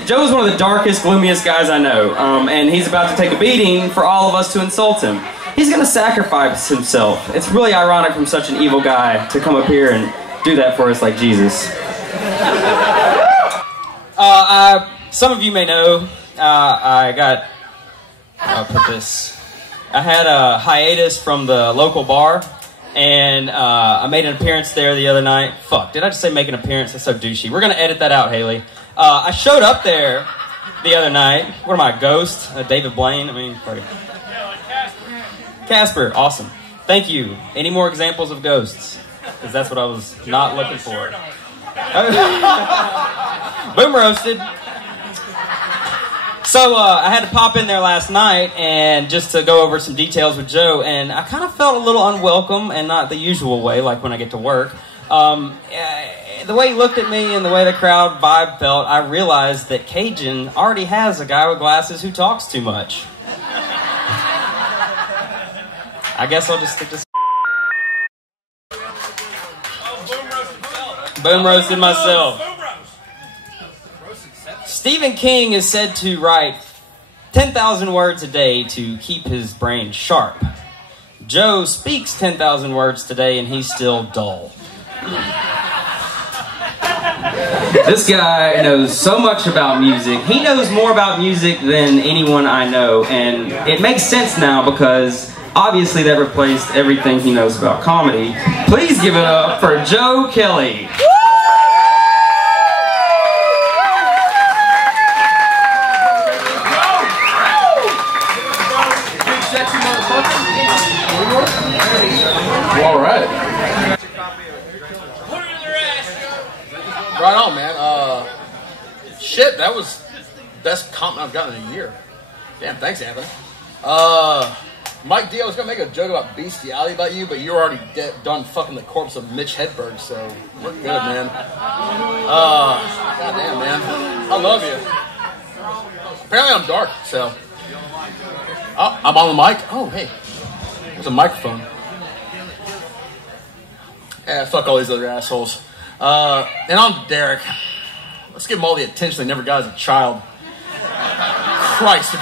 Joe's one of the darkest, gloomiest guys I know, and he's about to take a beating for all of us to insult him. He's going to sacrifice himself. It's really ironic from such an evil guy to come up here and do that for us like Jesus. Some of you may know, I had a hiatus from the local bar. And I made an appearance there the other night. Fuck, did I just say make an appearance? That's so douchey. We're going to edit that out, Haley. I showed up there the other night. What am I, a ghost? David Blaine? I mean, sorry. Casper, awesome. Thank you. Any more examples of ghosts? Because that's what I was not looking for. Boom roasted. So I had to pop in there last night and just to go over some details with Joe, and I kind of felt a little unwelcome, and not the usual way, like when I get to work. The way he looked at me and the way the crowd vibe felt, I realized that Cajun already has a guy with glasses who talks too much. I guess I'll just stick to... Boom roasted myself. Stephen King is said to write 10,000 words a day to keep his brain sharp. Joe speaks 10,000 words today and he's still dull. This guy knows so much about music. He knows more about music than anyone I know, and it makes sense now because obviously that replaced everything he knows about comedy. Please give it up for Joe Kelly. All right. Right on, man. Shit, that was the best compliment I've gotten in a year. Damn, thanks, Anthony. Mike D, I was gonna make a joke about bestiality about you, but you're already done fucking the corpse of Mitch Hedberg, so we're good, man. Goddamn, man. I love you. Apparently I'm dark, so. Oh, I'm on the mic. Oh, hey. There's a microphone. Yeah, fuck all these other assholes. And on Derek. Let's give him all the attention they never got as a child. Christ,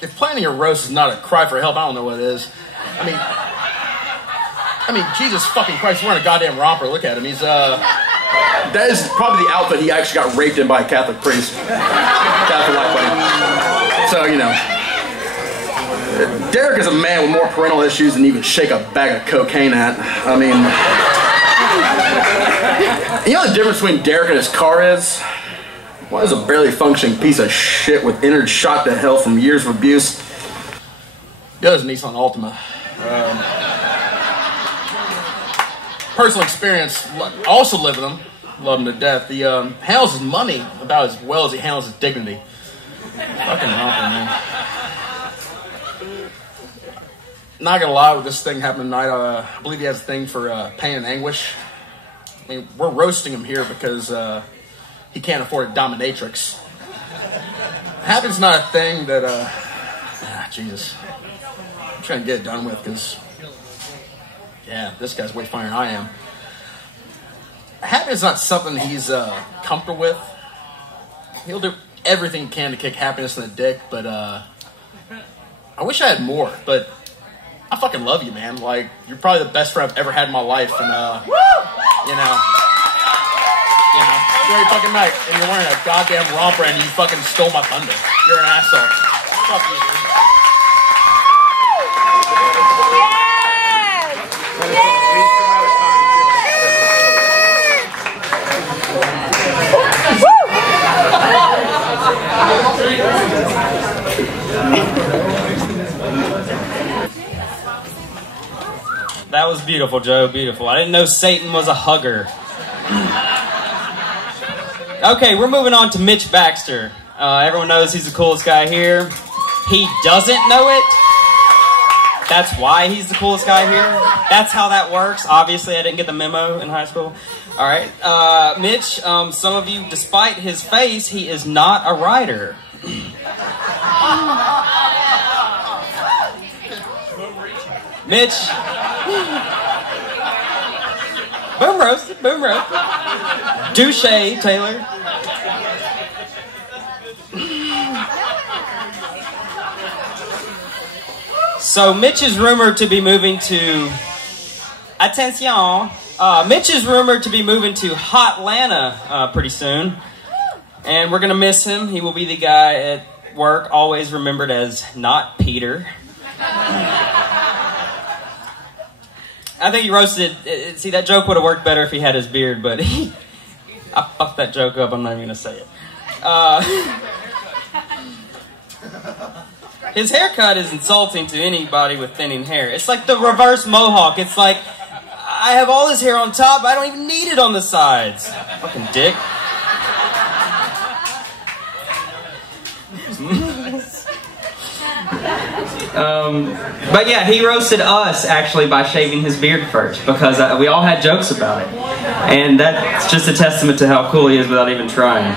if planning a roast is not a cry for help, I don't know what it is. I mean, Jesus fucking Christ, he's wearing a goddamn romper. Look at him. He's, That is probably the outfit he actually got raped in by a Catholic priest. Catholic white buddy. So, you know. Derek is a man with more parental issues than even shake a bag of cocaine at. I mean... You know the difference between Derek and his car is? One is a barely functioning piece of shit with innards shot to hell from years of abuse. The other's a Nissan Altima. Personal experience, I also live with him. Love him to death. He handles his money about as well as he handles his dignity. Fucking romper, man. Not gonna lie, with this thing happening tonight, I believe he has a thing for pain and anguish. I mean, we're roasting him here because he can't afford a dominatrix. Happiness is not a thing that, Jesus. I'm trying to get it done with because, yeah, this guy's way finer than I am. Happiness is not something he's comfortable with. He'll do everything he can to kick happiness in the dick, but I wish I had more, but I fucking love you, man. Like, you're probably the best friend I've ever had in my life, and, great fucking night, and you're wearing a goddamn romper and you fucking stole my thunder. You're an asshole. Fuck you, dude. That was beautiful, Joe. Beautiful. I didn't know Satan was a hugger. Okay, we're moving on to Mitch Baxter. Everyone knows he's the coolest guy here. He doesn't know it. That's why he's the coolest guy here. That's how that works. Obviously, I didn't get the memo in high school. All right. Mitch, some of you, despite his face, he is not a writer. Mitch. Boom roasted, boom roasted. Douche, Taylor. So Mitch is rumored to be moving to... Attention. Mitch is rumored to be moving to Hotlanta pretty soon. And we're going to miss him. He will be the guy at work, always remembered as not Peter. I think he roasted... See, that joke would have worked better if he had his beard, but I fucked that joke up. I'm not even going to say it. His haircut is insulting to anybody with thinning hair. It's like the reverse mohawk. It's like, I have all this hair on top, I don't even need it on the sides. Fucking dick. But yeah, he roasted us actually by shaving his beard first because we all had jokes about it, and that's just a testament to how cool he is without even trying.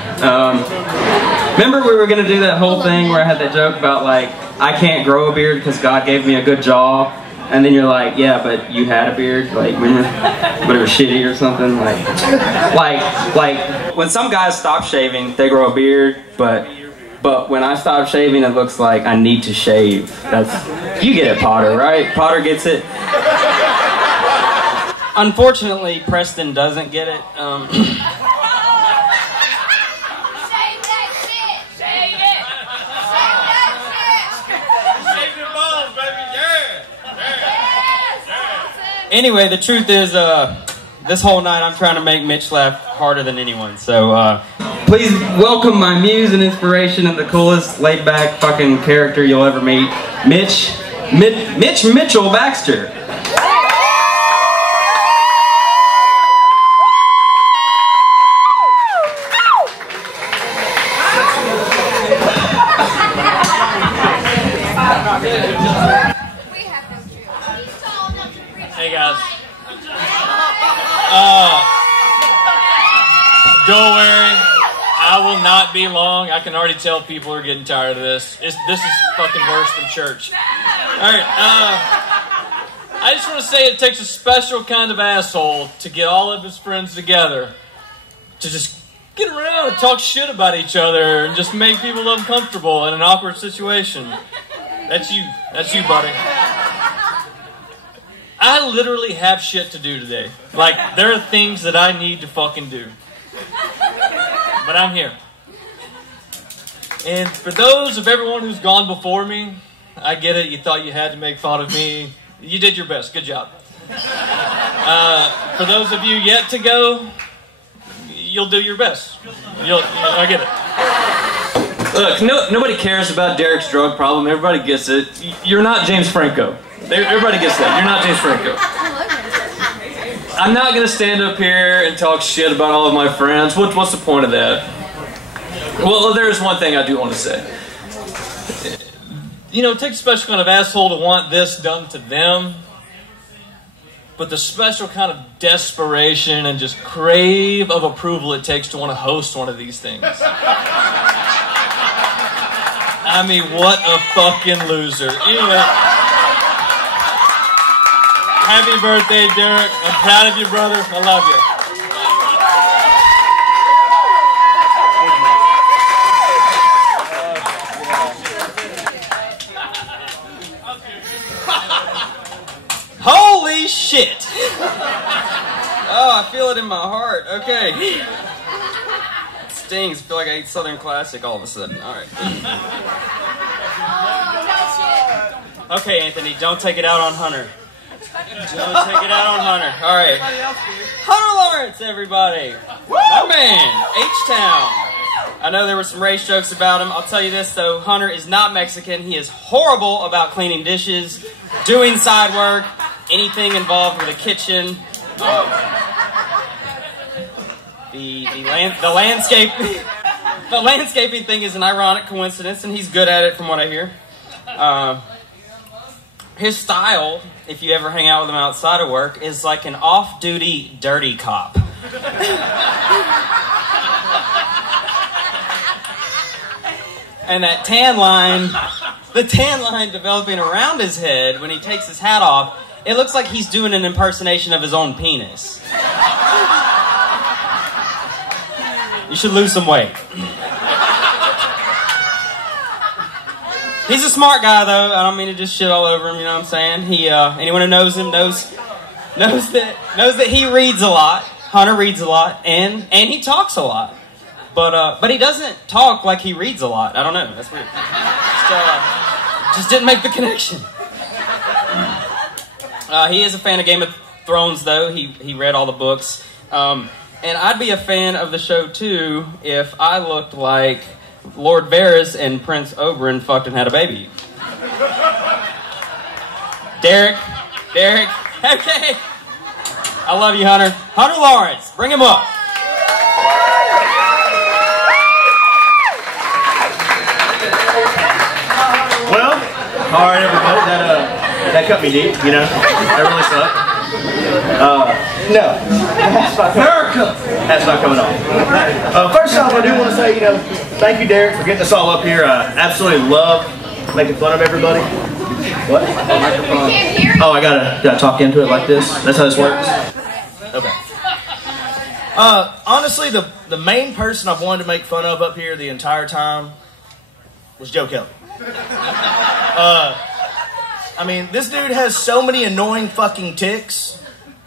Remember we were gonna do that whole thing where I had that joke about like I can't grow a beard because God gave me a good jaw, and then you're like, yeah, but you had a beard, like remember, but it was shitty or something, like when some guys stop shaving, they grow a beard, but when I stop shaving, it looks like I need to shave. You get it, Potter, right? Potter gets it. Unfortunately, Preston doesn't get it. Anyway, the truth is, this whole night I'm trying to make Mitch laugh harder than anyone. So, please welcome my muse and inspiration and the coolest laid-back fucking character you'll ever meet, Mitch Mitchell Baxter. Hey guys. Don't worry, I will not be long. I can already tell people are getting tired of this. This is fucking worse than church. Alright, I just want to say it takes a special kind of asshole to get all of his friends together to just get around and talk shit about each other and just make people uncomfortable in an awkward situation. That's you, buddy. I literally have shit to do today. Like, there are things that I need to fucking do. But I'm here. And for those of everyone who's gone before me, I get it. You thought you had to make fun of me. You did your best. Good job. For those of you yet to go, you'll do your best. I get it. Look, nobody cares about Derek's drug problem. Everybody gets it. You're not James Franco. Everybody gets that. You're not James Franco. I'm not going to stand up here and talk shit about all of my friends. What's the point of that? Well, there's one thing I do want to say. You know, it takes a special kind of asshole to want this done to them. But the special kind of desperation and just crave of approval it takes to want to host one of these things. I mean, what a fucking loser. Anyway, happy birthday, Derek. I'm proud of you, brother. I love you. Holy shit! Oh, I feel it in my heart. Okay. It stings. I feel like I ate Southern Classic all of a sudden. All right. Okay, Anthony, don't take it out on Hunter. Don't take it out on Hunter. All right. Hunter Lawrence, everybody. My man, H-Town. I know there were some race jokes about him. I'll tell you this, though. Hunter is not Mexican. He is horrible about cleaning dishes, doing side work, anything involved with a kitchen. The landscaping thing is an ironic coincidence, and he's good at it from what I hear. His style, if you ever hang out with him outside of work, is like an off-duty dirty cop. And that tan line, the tan line developing around his head when he takes his hat off, it looks like he's doing an impersonation of his own penis. You should lose some weight. He's a smart guy, though. I don't mean to just shit all over him. You know what I'm saying? He, anyone who knows him knows that he reads a lot. Hunter reads a lot, and he talks a lot. But he doesn't talk like he reads a lot. I don't know. That's weird. Just didn't make the connection. He is a fan of Game of Thrones, though. He read all the books. And I'd be a fan of the show, too, if I looked like Lord Varys and Prince Oberyn fucked and had a baby. Derek. Okay. I love you, Hunter. Hunter Lawrence. Bring him up. Well, all right, everybody. That cut me deep, you know. That really sucked. No. That's not coming on. First off, I do want to say, thank you, Derek, for getting us all up here. I absolutely love making fun of everybody. What? Oh, I gotta talk into it like this? That's how this works? Okay. Honestly, the main person I've wanted to make fun of up here the entire time was Joe Kelly. I mean, this dude has so many annoying fucking tics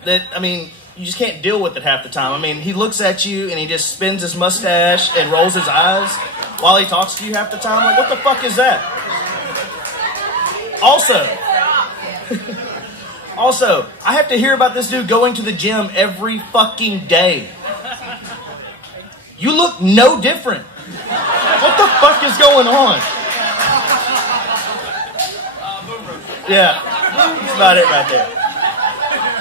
that, I mean, you just can't deal with it half the time. I mean, he looks at you and he just spins his mustache and rolls his eyes while he talks to you half the time. Like, what the fuck is that? Also, I have to hear about this dude going to the gym every fucking day. You look no different. What the fuck is going on? Yeah, that's about it right there.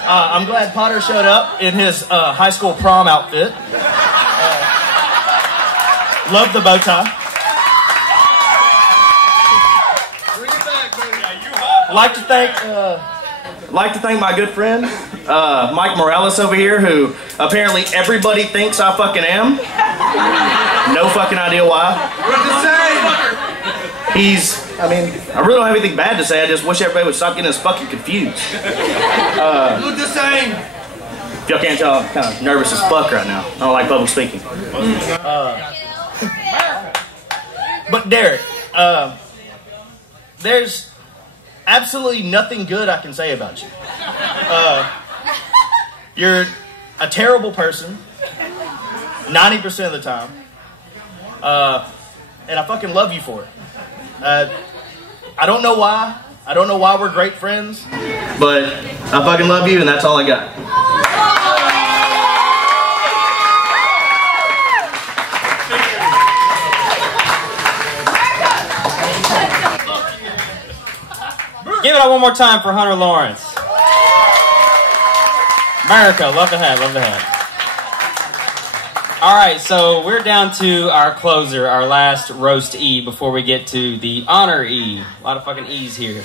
I'm glad Potter showed up in his high school prom outfit. Love the bow tie. Bring it back, baby. Like to thank my good friend, Mike Morales over here, who apparently everybody thinks I fucking am. No fucking idea why. We're the same. I really don't have anything bad to say. I just wish everybody would stop getting us fucking confused. Look the same. If y'all can't tell, I'm kind of nervous as fuck right now. I don't like public speaking. But Derek, there's absolutely nothing good I can say about you. You're a terrible person 90% of the time. And I fucking love you for it. I don't know why. I don't know why we're great friends. But I fucking love you, and that's all I got. Give it up one more time for Hunter Lawrence. America, love the hat, love the hat. All right, so we're down to our closer, our last roast E before we get to the honor E. A lot of fucking E's here.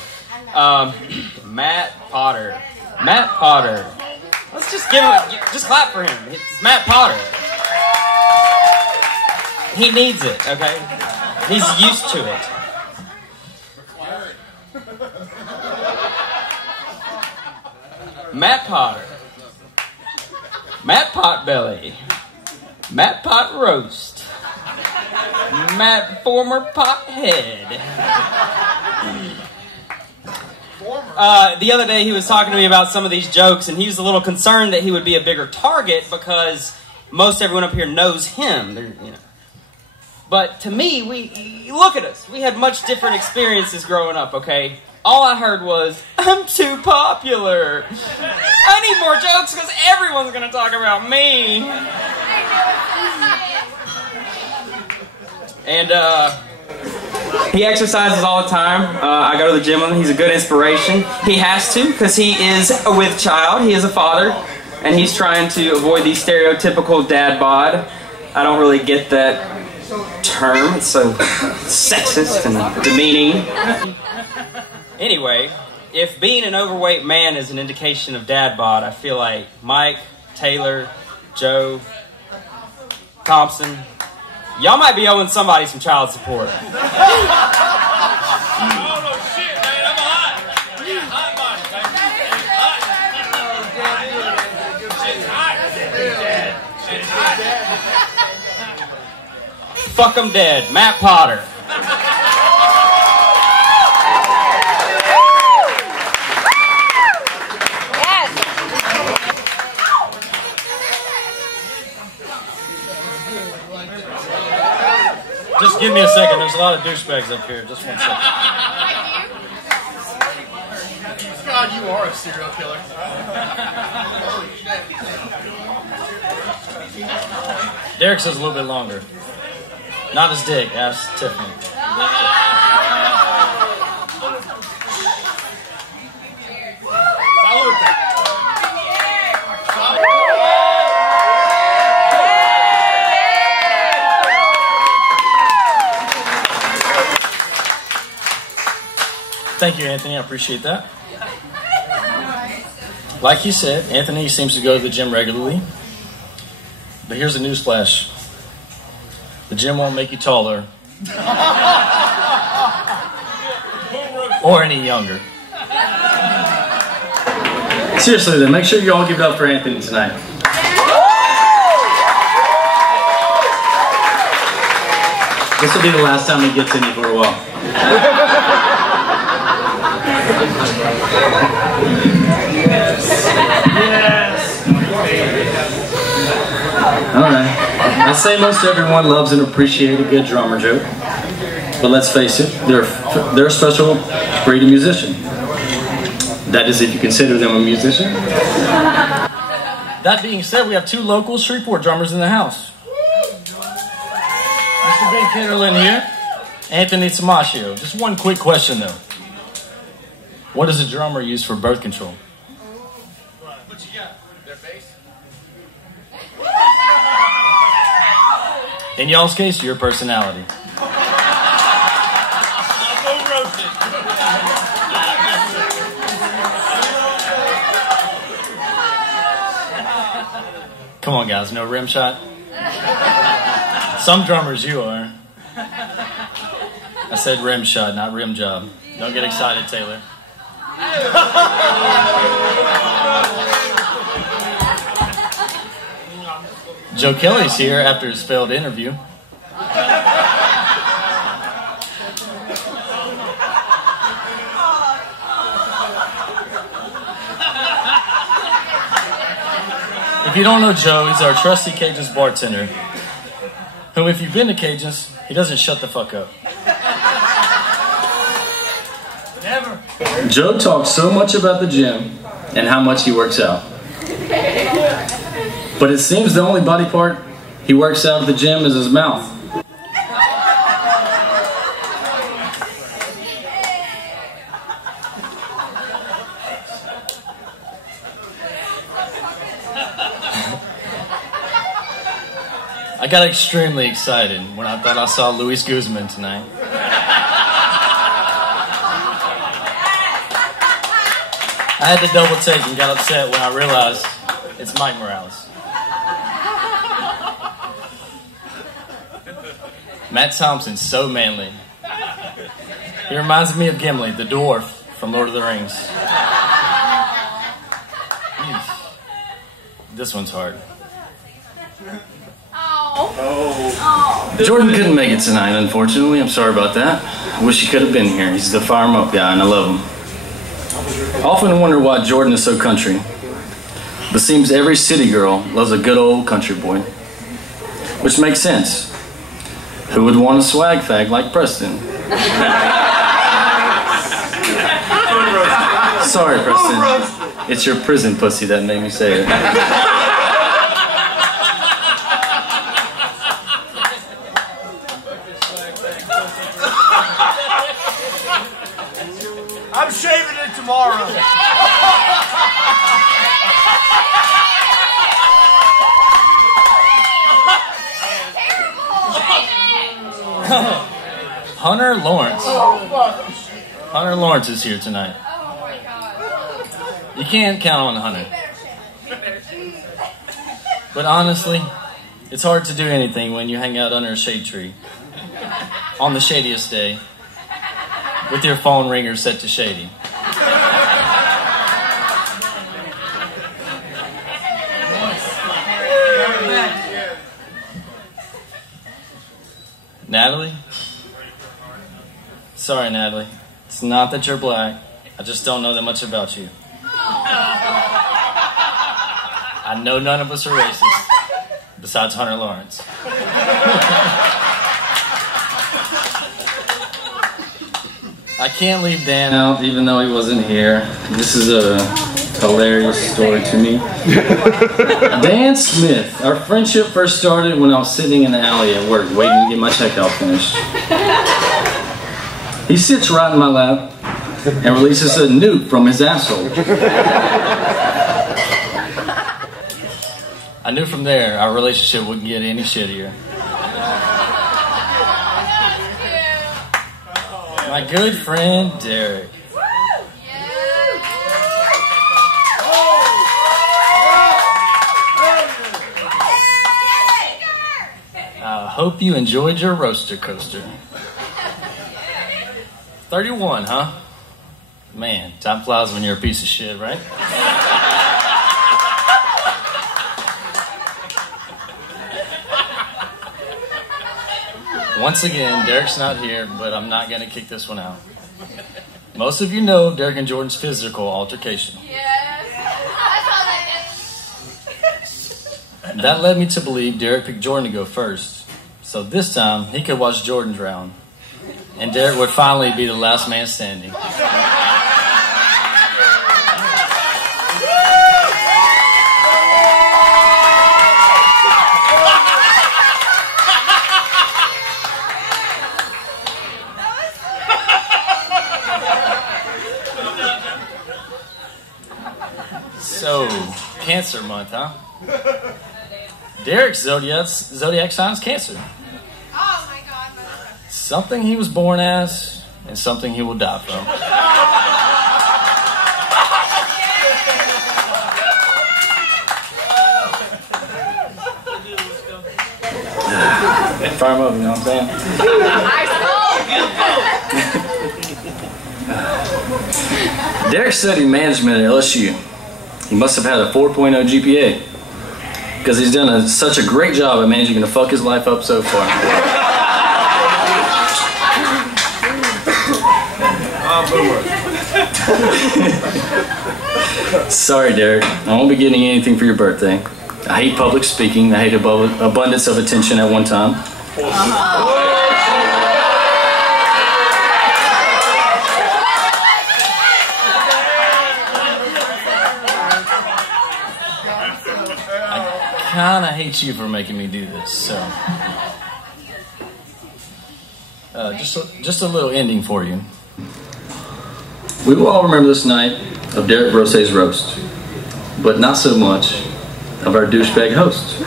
Matt Potter. Matt Potter. Let's just give him, just clap for him. It's Matt Potter. He needs it, okay? He's used to it. Matt Potter. Matt Potbelly. Matt Pot Roast. Matt Former Pothead. The other day he was talking to me about some of these jokes, and he was a little concerned that he would be a bigger target because most everyone up here knows him. You know. But to me, look at us. We had much different experiences growing up, okay? All I heard was, I'm too popular. I need more jokes because everyone's going to talk about me. And he exercises all the time. I go to the gym with him. He's a good inspiration. He has to because he is a with child. He is a father. And he's trying to avoid the stereotypical dad bod. I don't really get that term. It's so sexist and demeaning. Anyway, if being an overweight man is an indication of dad bod, I feel like Mike, Taylor, Joe, Thompson, y'all might be owing somebody some child support. Fuck 'em dead, Matt Potter. Just give me a second. There's a lot of douchebags up here. Just 1 second. God, you are a serial killer. Derek says a little bit longer. Not his dick. Ask Tiffany. Thank you, Anthony. I appreciate that. Like you said, Anthony seems to go to the gym regularly. But here's a newsflash. The gym won't make you taller. Or any younger. Seriously, then, make sure you all give it up for Anthony tonight. This will be the last time he gets any for a while. Alright. I say most everyone loves and appreciates a good drummer joke. But let's face it, they're a special breed of musician. That is if you consider them a musician. That being said, we have 2 local Shreveport drummers in the house. Mr. Ben Kitterlin here, Anthony Tamaccio. Just one quick question though. What does a drummer use for birth control? What you got? Their face? In y'all's case, your personality. Come on, guys, no rim shot? Some drummers you are. I said rim shot, not rim job. Don't get excited, Taylor. Joe Kelly's here after his failed interview. If you don't know Joe, he's our trusty Cajun's bartender, who, if you've been to Cajun's, he doesn't shut the fuck up. Never. Joe talks so much about the gym and how much he works out. But it seems the only body part he works out at the gym is his mouth. got extremely excited when I thought I saw Luis Guzman tonight. I had to double take and got upset when I realized it's Mike Morales. Matt Thompson's so manly. He reminds me of Gimli, the dwarf from Lord of the Rings. Jeez. This one's hard. Jordan couldn't make it tonight, unfortunately. I'm sorry about that. I wish he could have been here. He's the fire him up guy, and I love him. I often wonder why Jordan is so country. But seems every city girl loves a good old country boy. Which makes sense. Who would want a swag fag like Preston? Sorry, Preston. It's your prison pussy that made me say it. I'm shaving it tomorrow. Hunter Lawrence. Hunter Lawrence is here tonight. You can't count on Hunter. But honestly, it's hard to do anything when you hang out under a shade tree on the shadiest day with your phone ringer set to shady. Natalie? Sorry, Natalie. It's not that you're black. I just don't know that much about you. I know none of us are racist, besides Hunter Lawrence. I can't leave Dan out, even though he wasn't here. This is a hilarious story to me. Dan Smith. Our friendship first started when I was sitting in the alley at work, waiting to get my checkout finished. He sits right in my lap and releases a nuke from his asshole. I knew from there our relationship wouldn't get any shittier. My good friend Derek. I hope you enjoyed your roaster coaster. 31, huh? Man, time flies when you're a piece of shit, right? Once again, Derek's not here, but I'm not going to kick this one out. Most of you know Derek and Jordan's physical altercation. That led me to believe Derek picked Jordan to go first. So this time, he could watch Jordan drown. And Derek would finally be the last man standing. So, Cancer month, huh? Derek's zodiac sign's Cancer. Oh my God. Something he was born as, and something he will die from. Fire him up, you know what I'm saying? Derek studied management at LSU. He must have had a 4.0 GPA because he's done such a great job at managing to fuck his life up so far. Sorry, Derek. I won't be getting anything for your birthday. I hate public speaking. I hate abundance of attention at one time. I kind of hate you for making me do this, so just a little ending for you. We will all remember this night of Derek Brossett's roast, but not so much of our douchebag host.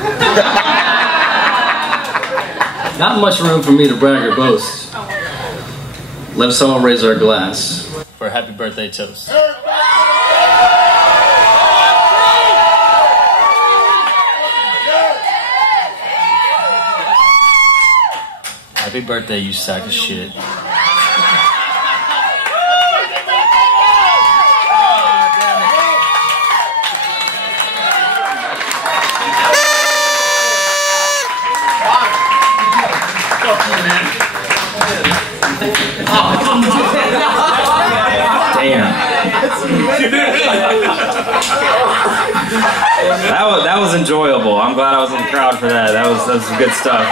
Not much room for me to brag or boast. Let us all raise our glass for a happy birthday toast. Happy birthday, you sack of shit. Damn. That was enjoyable. I'm glad I was in the crowd for that. That was good stuff.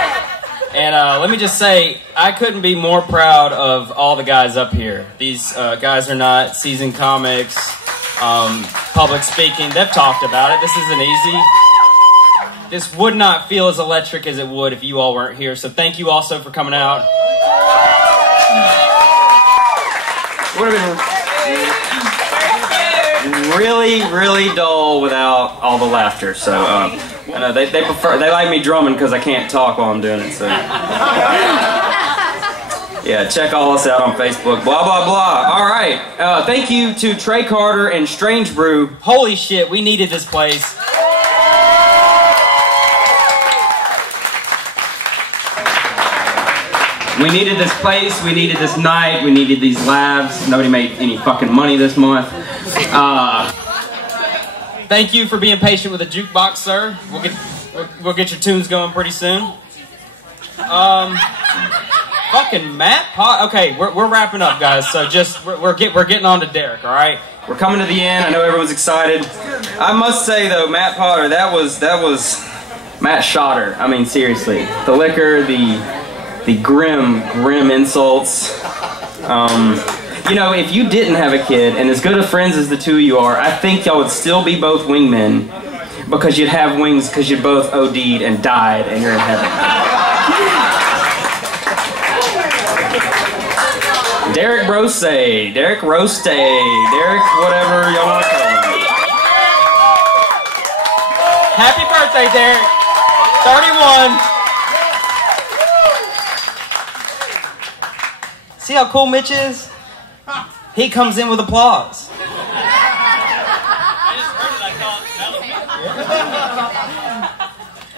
And let me just say, I couldn't be more proud of all the guys up here. These guys are not seasoned comics, public speaking. They've talked about it. This isn't easy. This would not feel as electric as it would if you all weren't here. So thank you also for coming out. It would have been really, really dull without all the laughter. So I know they like me drumming because I can't talk while I'm doing it. So yeah, check all us out on Facebook. Blah blah blah. All right. Thank you to Trey Carter and Strange Brew. Holy shit, we needed this place. We needed this place, we needed this night, we needed these labs. Nobody made any fucking money this month. Thank you for being patient with the jukebox, sir. We'll get your tunes going pretty soon. Fucking Matt Pot. Okay, we're wrapping up, guys. So just we're getting on to Derek. All right, we're coming to the end. I know everyone's excited. I must say though, Matt Potter, that was Matt Shotter. I mean, seriously, the liquor, the grim insults. You know, if you didn't have a kid, and as good of friends as the two of you are, I think y'all would still be both wingmen, because you'd have wings because you both OD'd and died, and you're in heaven. Derek Brossett, Derek whatever y'all want to call him. Happy birthday, Derek. 31. See how cool Mitch is? He comes in with applause.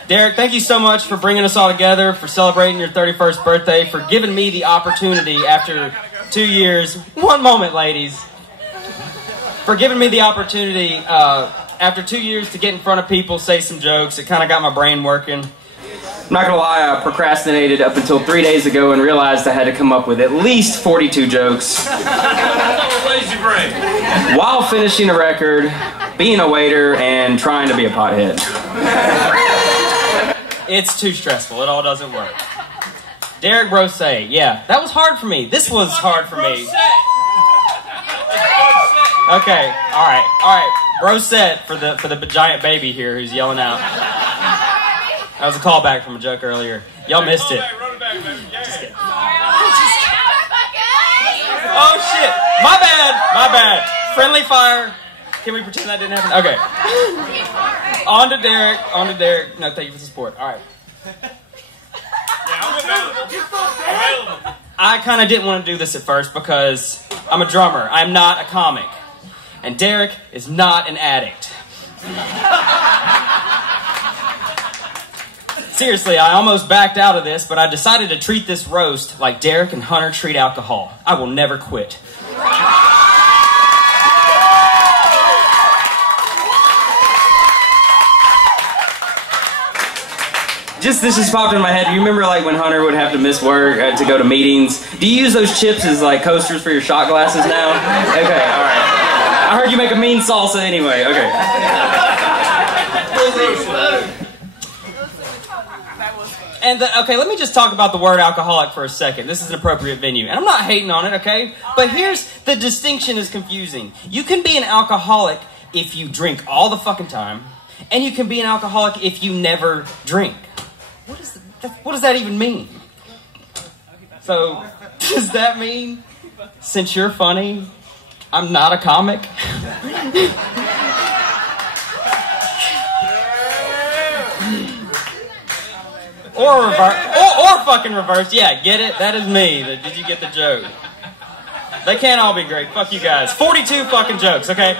Derek, thank you so much for bringing us all together, for celebrating your 31st birthday, for giving me the opportunity after 2 years. One moment, ladies. For giving me the opportunity after 2 years to get in front of people, say some jokes. It kind of got my brain working. I'm not gonna lie, I procrastinated up until 3 days ago and realized I had to come up with at least 42 jokes. Lazy brain. While finishing a record, being a waiter, and trying to be a pothead. It's too stressful, it all doesn't work. Derek Brossett, yeah, that was hard for me. This was hard for me. Okay, alright. Brossett for the giant baby here who's yelling out. That was a callback from a joke earlier. Y'all missed it. Just kidding. Oh shit! My bad. Friendly fire. Can we pretend that didn't happen? Okay. On to Derek. No, thank you for the support. All right. I kind of didn't want to do this at first because I'm a drummer. I'm not a comic. And Derek is not an addict. Seriously, I almost backed out of this, but I decided to treat this roast like Derek and Hunter treat alcohol. I will never quit. This just popped in my head. Do you remember like when Hunter would have to miss work to go to meetings? Do you use those chips as like coasters for your shot glasses now? Okay, alright. I heard you make a mean salsa anyway. Okay. And okay, let me just talk about the word alcoholic for a second. This is an appropriate venue. And I'm not hating on it, okay? But here's the distinction is confusing. You can be an alcoholic if you drink all the fucking time. And you can be an alcoholic if you never drink. What does that even mean? So, does that mean, since you're funny, I'm not a comic? Or fucking reverse. Yeah, get it? That is me. Did you get the joke? They can't all be great. Fuck you guys. 42 fucking jokes, okay?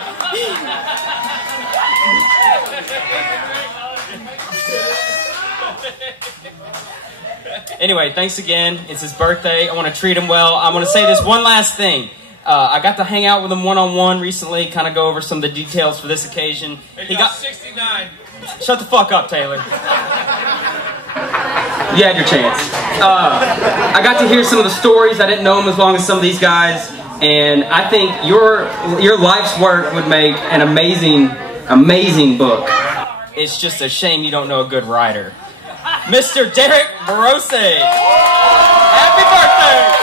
Anyway, thanks again. It's his birthday. I want to treat him well. I want to say this one last thing. I got to hang out with him one-on-one recently, kind of go over some of the details for this occasion. He got 69. Shut the fuck up, Taylor. You had your chance. I got to hear some of the stories. I didn't know them as long as some of these guys. And I think your life's work would make an amazing book. It's just a shame you don't know a good writer. Mr. Derek Brossett. Happy birthday!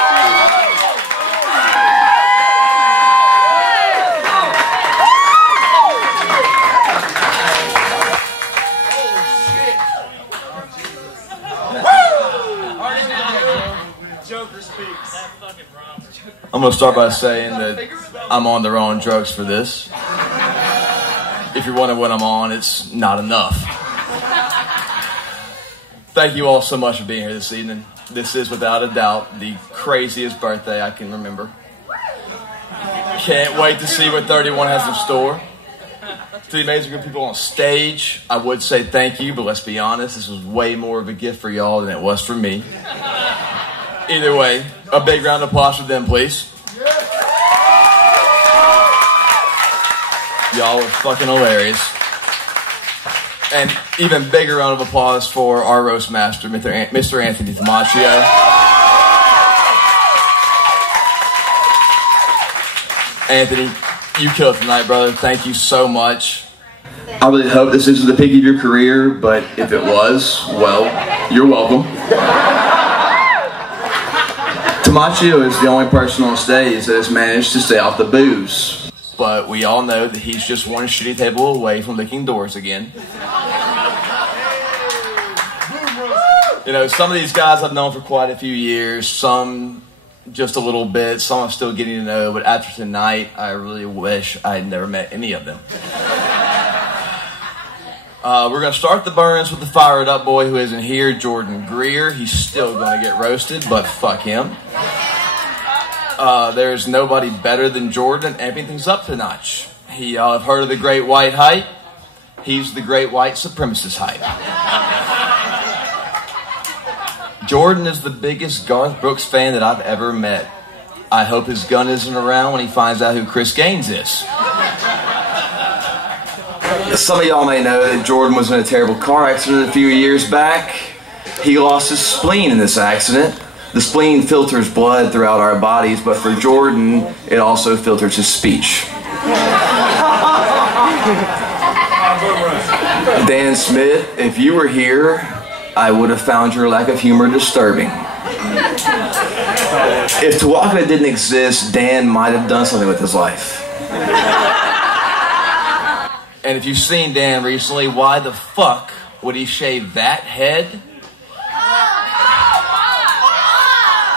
I'm going to start by saying that I'm on the wrong drugs for this. If you're wondering what I'm on, it's not enough. Thank you all so much for being here this evening. This is without a doubt the craziest birthday I can remember. Can't wait to see what 31 has in store. To the amazing group of people on stage, I would say thank you, but let's be honest, this was way more of a gift for y'all than it was for me. Either way, a big round of applause for them, please. Y'all were fucking hilarious. And even bigger round of applause for our roast master, Mr. Anthony Tamaccio. Anthony, you killed tonight, brother. Thank you so much. I really hope this isn't the peak of your career, but if it was, well, you're welcome. Tamaccio is the only person on stage that has managed to stay off the booze. But we all know that he's just one shitty table away from licking doors again. You know, some of these guys I've known for quite a few years, some just a little bit, some I'm still getting to know, but after tonight, I really wish I had never met any of them. We're going to start the burns with the fired up boy who isn't here, Jordan Greer. He's still going to get roasted, but fuck him. There's nobody better than Jordan amping things up to notch. I've heard of the Great White Hype. He's the Great White Supremacist Hype. Jordan is the biggest Garth Brooks fan that I've ever met. I hope his gun isn't around when he finds out who Chris Gaines is. Some of y'all may know that Jordan was in a terrible car accident a few years back. He lost his spleen in this accident. The spleen filters blood throughout our bodies, but for Jordan, it also filters his speech. Dan Smith, if you were here, I would have found your lack of humor disturbing. If Tawaka didn't exist, Dan might have done something with his life. And if you've seen Dan recently, why the fuck would he shave that head?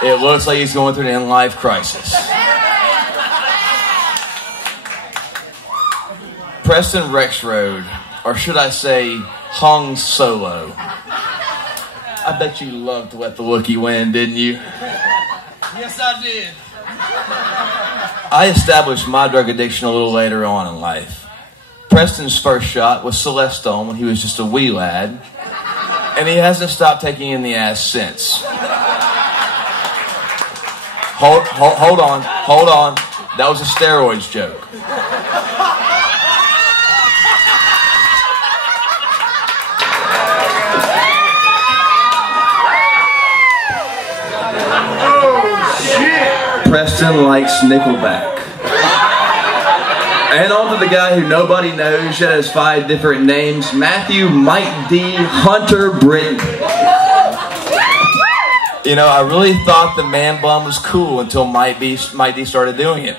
It looks like he's going through an in-life crisis. Preston Rexroad, or should I say, hung solo. I bet you loved to let the Wookiee win, didn't you? Yes, I did. I established my drug addiction a little later on in life. Preston's first shot was Celestone when he was just a wee lad, and he hasn't stopped taking in the ass since. Hold on. That was a steroids joke. Preston likes Nickelback. And on to the guy who nobody knows yet has 5 different names, Matthew Mike D. Hunter Britton. You know, I really thought the man bun was cool until Mike D started doing it.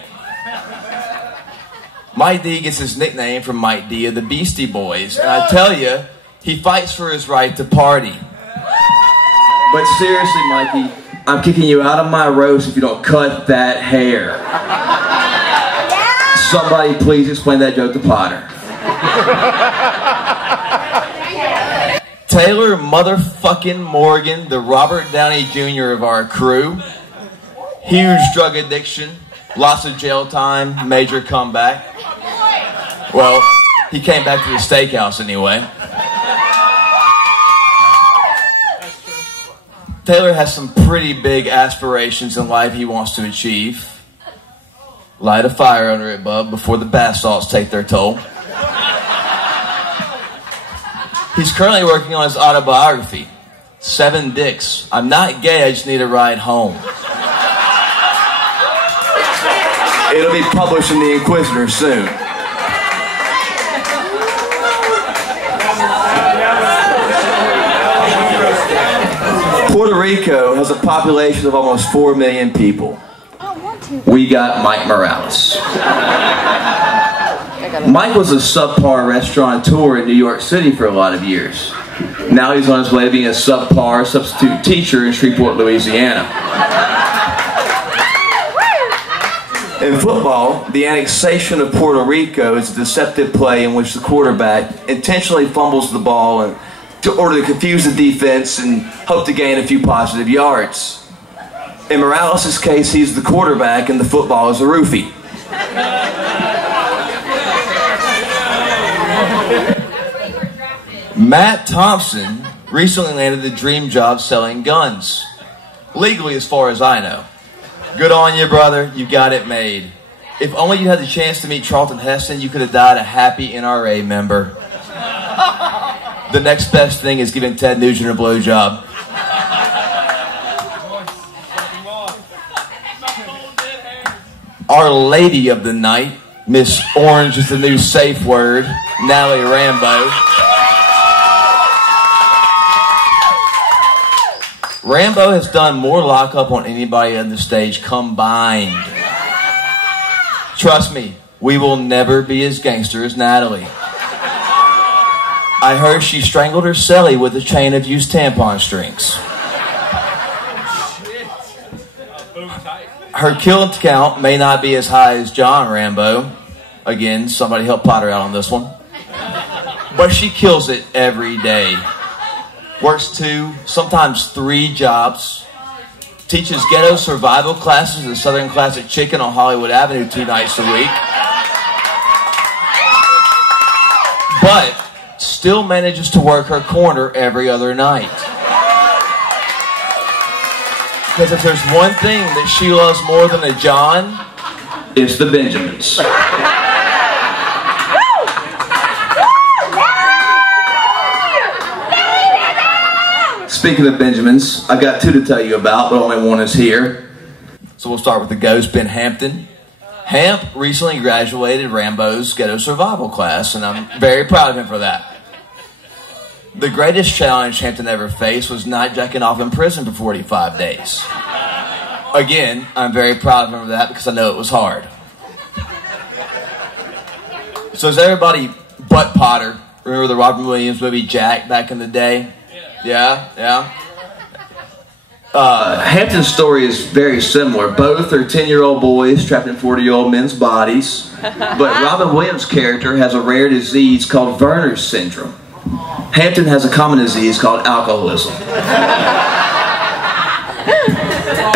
Mike D gets his nickname from Mike D of the Beastie Boys, and I tell you, he fights for his right to party. But seriously, Mikey, I'm kicking you out of my roast if you don't cut that hair. Somebody please explain that joke to Potter. Taylor motherfucking Morgan, the Robert Downey Jr. of our crew. Huge drug addiction, lots of jail time, major comeback. Well, he came back to the steakhouse anyway. Taylor has some pretty big aspirations in life he wants to achieve. Light a fire under it, bub, before the bath salts take their toll. He's currently working on his autobiography, 7 Dicks. I'm not gay, I just need a ride home. It'll be published in the Inquisitor soon. Puerto Rico has a population of almost 4 million people. We got Mike Morales. Mike was a subpar restaurateur in New York City for a lot of years. Now he's on his way to being a subpar substitute teacher in Shreveport, Louisiana. In football, the annexation of Puerto Rico is a deceptive play in which the quarterback intentionally fumbles the ball in order to confuse the defense and hope to gain a few positive yards. In Morales' case, he's the quarterback and the football is a roofie. Matt Thompson recently landed the dream job selling guns. Legally, as far as I know. Good on you, brother. You got it made. If only you had the chance to meet Charlton Heston, you could have died a happy NRA member. The next best thing is giving Ted Nugent a blowjob. Our lady of the night, Miss Orange is the new safe word, Natalie Rambo. Rambo has done more lockup on anybody on the stage combined. Trust me, we will never be as gangster as Natalie. I heard she strangled her celly with a chain of used tampon strings. Her kill count may not be as high as John Rambo. Again, somebody help Potter out on this one. But she kills it every day. Works 2, sometimes 3 jobs. Teaches ghetto survival classes at the Southern Classic Chicken on Hollywood Avenue 2 nights a week. But still manages to work her corner every other night. Because if there's one thing that she loves more than a John, it's the Benjamins. Speaking of Benjamins, I got 2 to tell you about, but only one is here. So we'll start with the ghost, Ben Hampton. Hamp recently graduated Rambo's ghetto survival class, and I'm very proud of him for that. The greatest challenge Hampton ever faced was not jacking off in prison for 45 days. Again, I'm very proud of him for that because I know it was hard. So is everybody but Potter? Remember the Robin Williams movie Jack back in the day? Yeah. Hampton's story is very similar. Both are 10-year-old boys trapped in 40-year-old men's bodies. But Robin Williams' character has a rare disease called Werner's syndrome. Hampton has a common disease called alcoholism.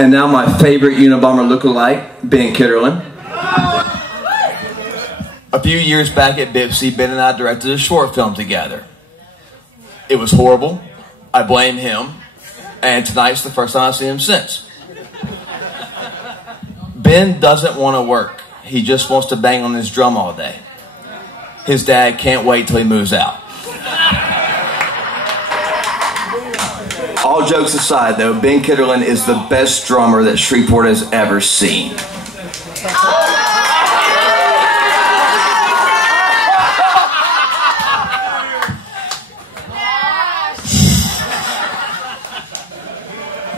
And now my favorite Unabomber lookalike, Ben Kitterlin. A few years back at Bipsy, Ben and I directed a short film together. It was horrible. I blame him. And tonight's the first time I've seen him since. Ben doesn't want to work. He just wants to bang on his drum all day. His dad can't wait till he moves out. All jokes aside, though, Ben Kitterlin is the best drummer that Shreveport has ever seen.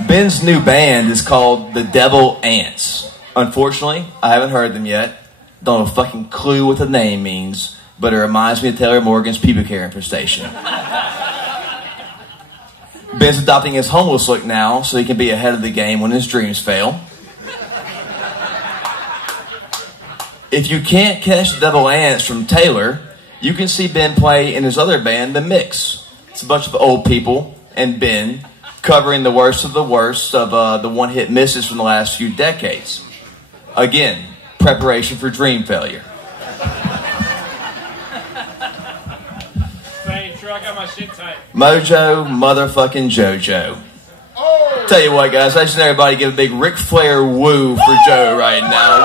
Ben's new band is called The Devil Ants. Unfortunately, I haven't heard them yet. Don't have a fucking clue what the name means, but it reminds me of Taylor Morgan's pubic hair infestation. Ben's adopting his homeless look now so he can be ahead of the game when his dreams fail. If you can't catch The Devil Ants from Taylor, you can see Ben play in his other band, The Mix. It's a bunch of old people and Ben covering the worst of the worst of the one-hit misses from the last few decades. Again, preparation for dream failure. Hey, sure I got my shit tight. Mojo motherfucking Jojo. Tell you what, guys, I just need everybody give a big Ric Flair woo for Joe right now.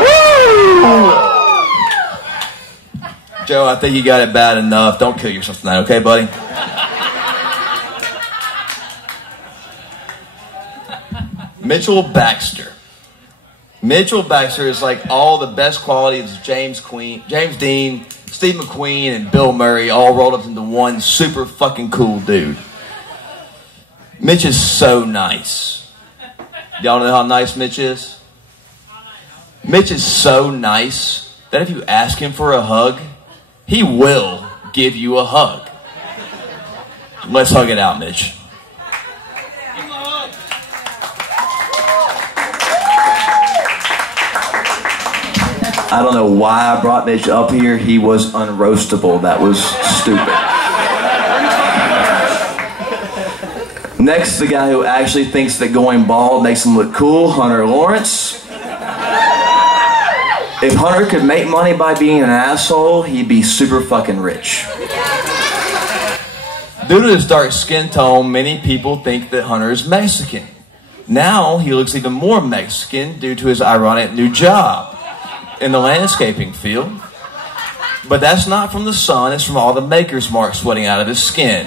1, 2, 3, woo! Joe, I think you got it bad enough. Don't kill yourself tonight, okay, buddy? Mitchell Baxter. Mitchell Baxter is like all the best qualities of James Dean, Steve McQueen, and Bill Murray all rolled up into one super fucking cool dude. Mitch is so nice. Y'all know how nice Mitch is? Mitch is so nice that if you ask him for a hug, he will give you a hug. Let's hug it out, Mitch. I don't know why I brought Mitch up here. He was unroastable. That was stupid. Next, the guy who actually thinks that going bald makes him look cool, Hunter Lawrence. If Hunter could make money by being an asshole, he'd be super fucking rich. Due to his dark skin tone, many people think that Hunter is Mexican. Now he looks even more Mexican due to his ironic new job in the landscaping field. But that's not from the sun, it's from all the maker's mark sweating out of his skin.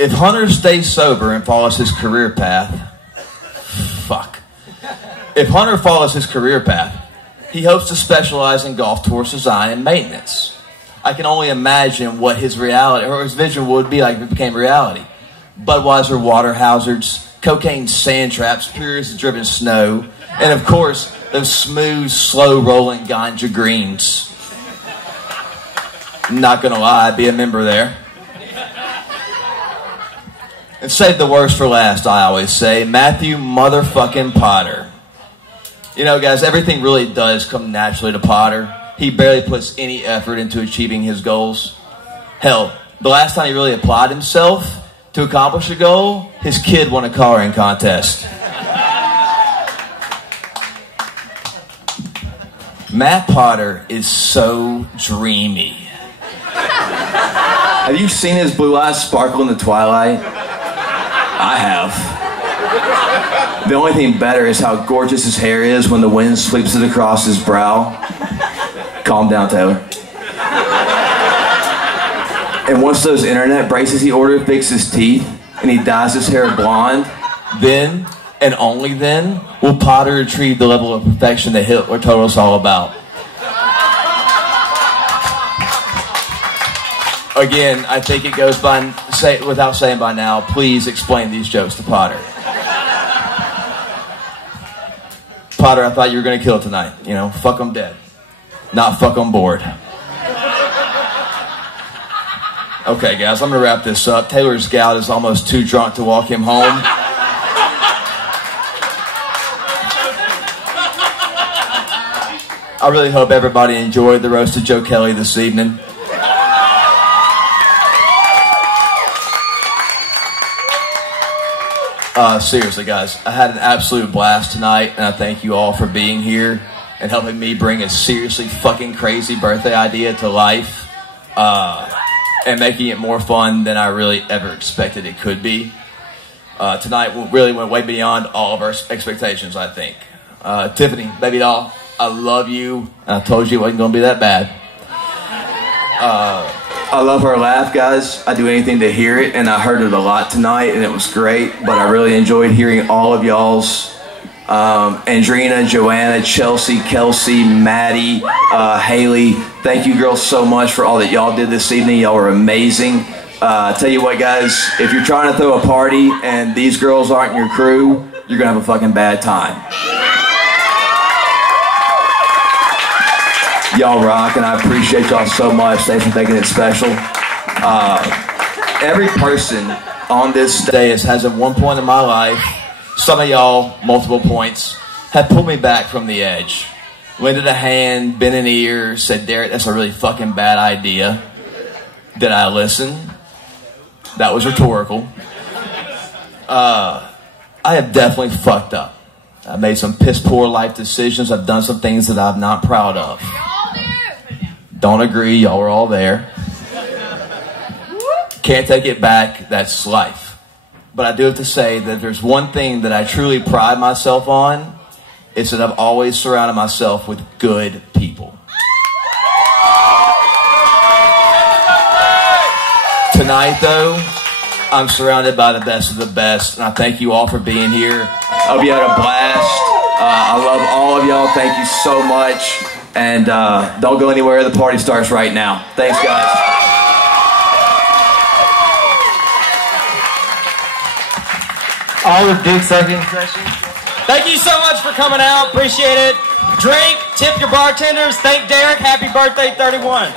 If Hunter stays sober and follows his career path, If Hunter follows his career path, he hopes to specialize in golf course design and maintenance. I can only imagine what his reality or his vision would be like if it became reality. Budweiser water hazards, cocaine sand traps, periods of driven snow, and of course, those smooth, slow-rolling ganja greens. Not gonna lie, I'd be a member there. And save the worst for last, I always say. Matthew motherfucking Potter. You know, guys, everything really does come naturally to Potter. He barely puts any effort into achieving his goals. Hell, the last time he really applied himself to accomplish a goal, his kid won a coloring contest. Matt Potter is so dreamy. Have you seen his blue eyes sparkle in the twilight? I have. The only thing better is how gorgeous his hair is when the wind sweeps it across his brow. Calm down, Taylor. And once those internet braces he ordered fix his teeth and he dyes his hair blonde, then, and only then, will Potter achieve the level of perfection that Hitler told us all about. Again, I think it goes by, without saying by now, please explain these jokes to Potter. Potter, I thought you were going to kill tonight. You know, fuck 'em dead. Not fuck 'em bored. Okay, guys, I'm going to wrap this up. Taylor's gout is almost too drunk to walk him home. I really hope everybody enjoyed the roast of Joe Kelly this evening. Seriously, guys, I had an absolute blast tonight, and I thank you all for being here and helping me bring a seriously fucking crazy birthday idea to life, and making it more fun than I really ever expected it could be. Tonight really went way beyond all of our expectations, I think. Tiffany, baby doll, I love you, and I told you it wasn't going to be that bad. I love her laugh, guys. I do anything to hear it, and I heard it a lot tonight, and it was great, but I really enjoyed hearing all of y'all's. Andrina, Joanna, Chelsea, Kelsey, Maddie, Haley, thank you girls so much for all that y'all did this evening. Y'all were amazing. Tell you what, guys, if you're trying to throw a party and these girls aren't your crew, you're gonna have a fucking bad time. Y'all rock, and I appreciate y'all so much. Thanks for making it special. Every person on this day has at one point in my life, some of y'all, multiple points, have pulled me back from the edge. lended a hand, bent an ear, said, Derek, that's a really fucking bad idea. Did I listen? That was rhetorical. I have definitely fucked up. I've made some piss poor life decisions. I've done some things that I'm not proud of. Don't agree. Y'all were all there. Can't take it back. That's life. But I do have to say that if there's one thing that I truly pride myself on, it's that I've always surrounded myself with good people. Tonight, though, I'm surrounded by the best of the best, and I thank you all for being here. I hope you had a blast. I love all of y'all. Thank you so much. And don't go anywhere. The party starts right now. Thanks, guys. All the Dick Sucking sessions. Thank you so much for coming out. Appreciate it. Drink, tip your bartenders. Thank Derek. Happy birthday, 31.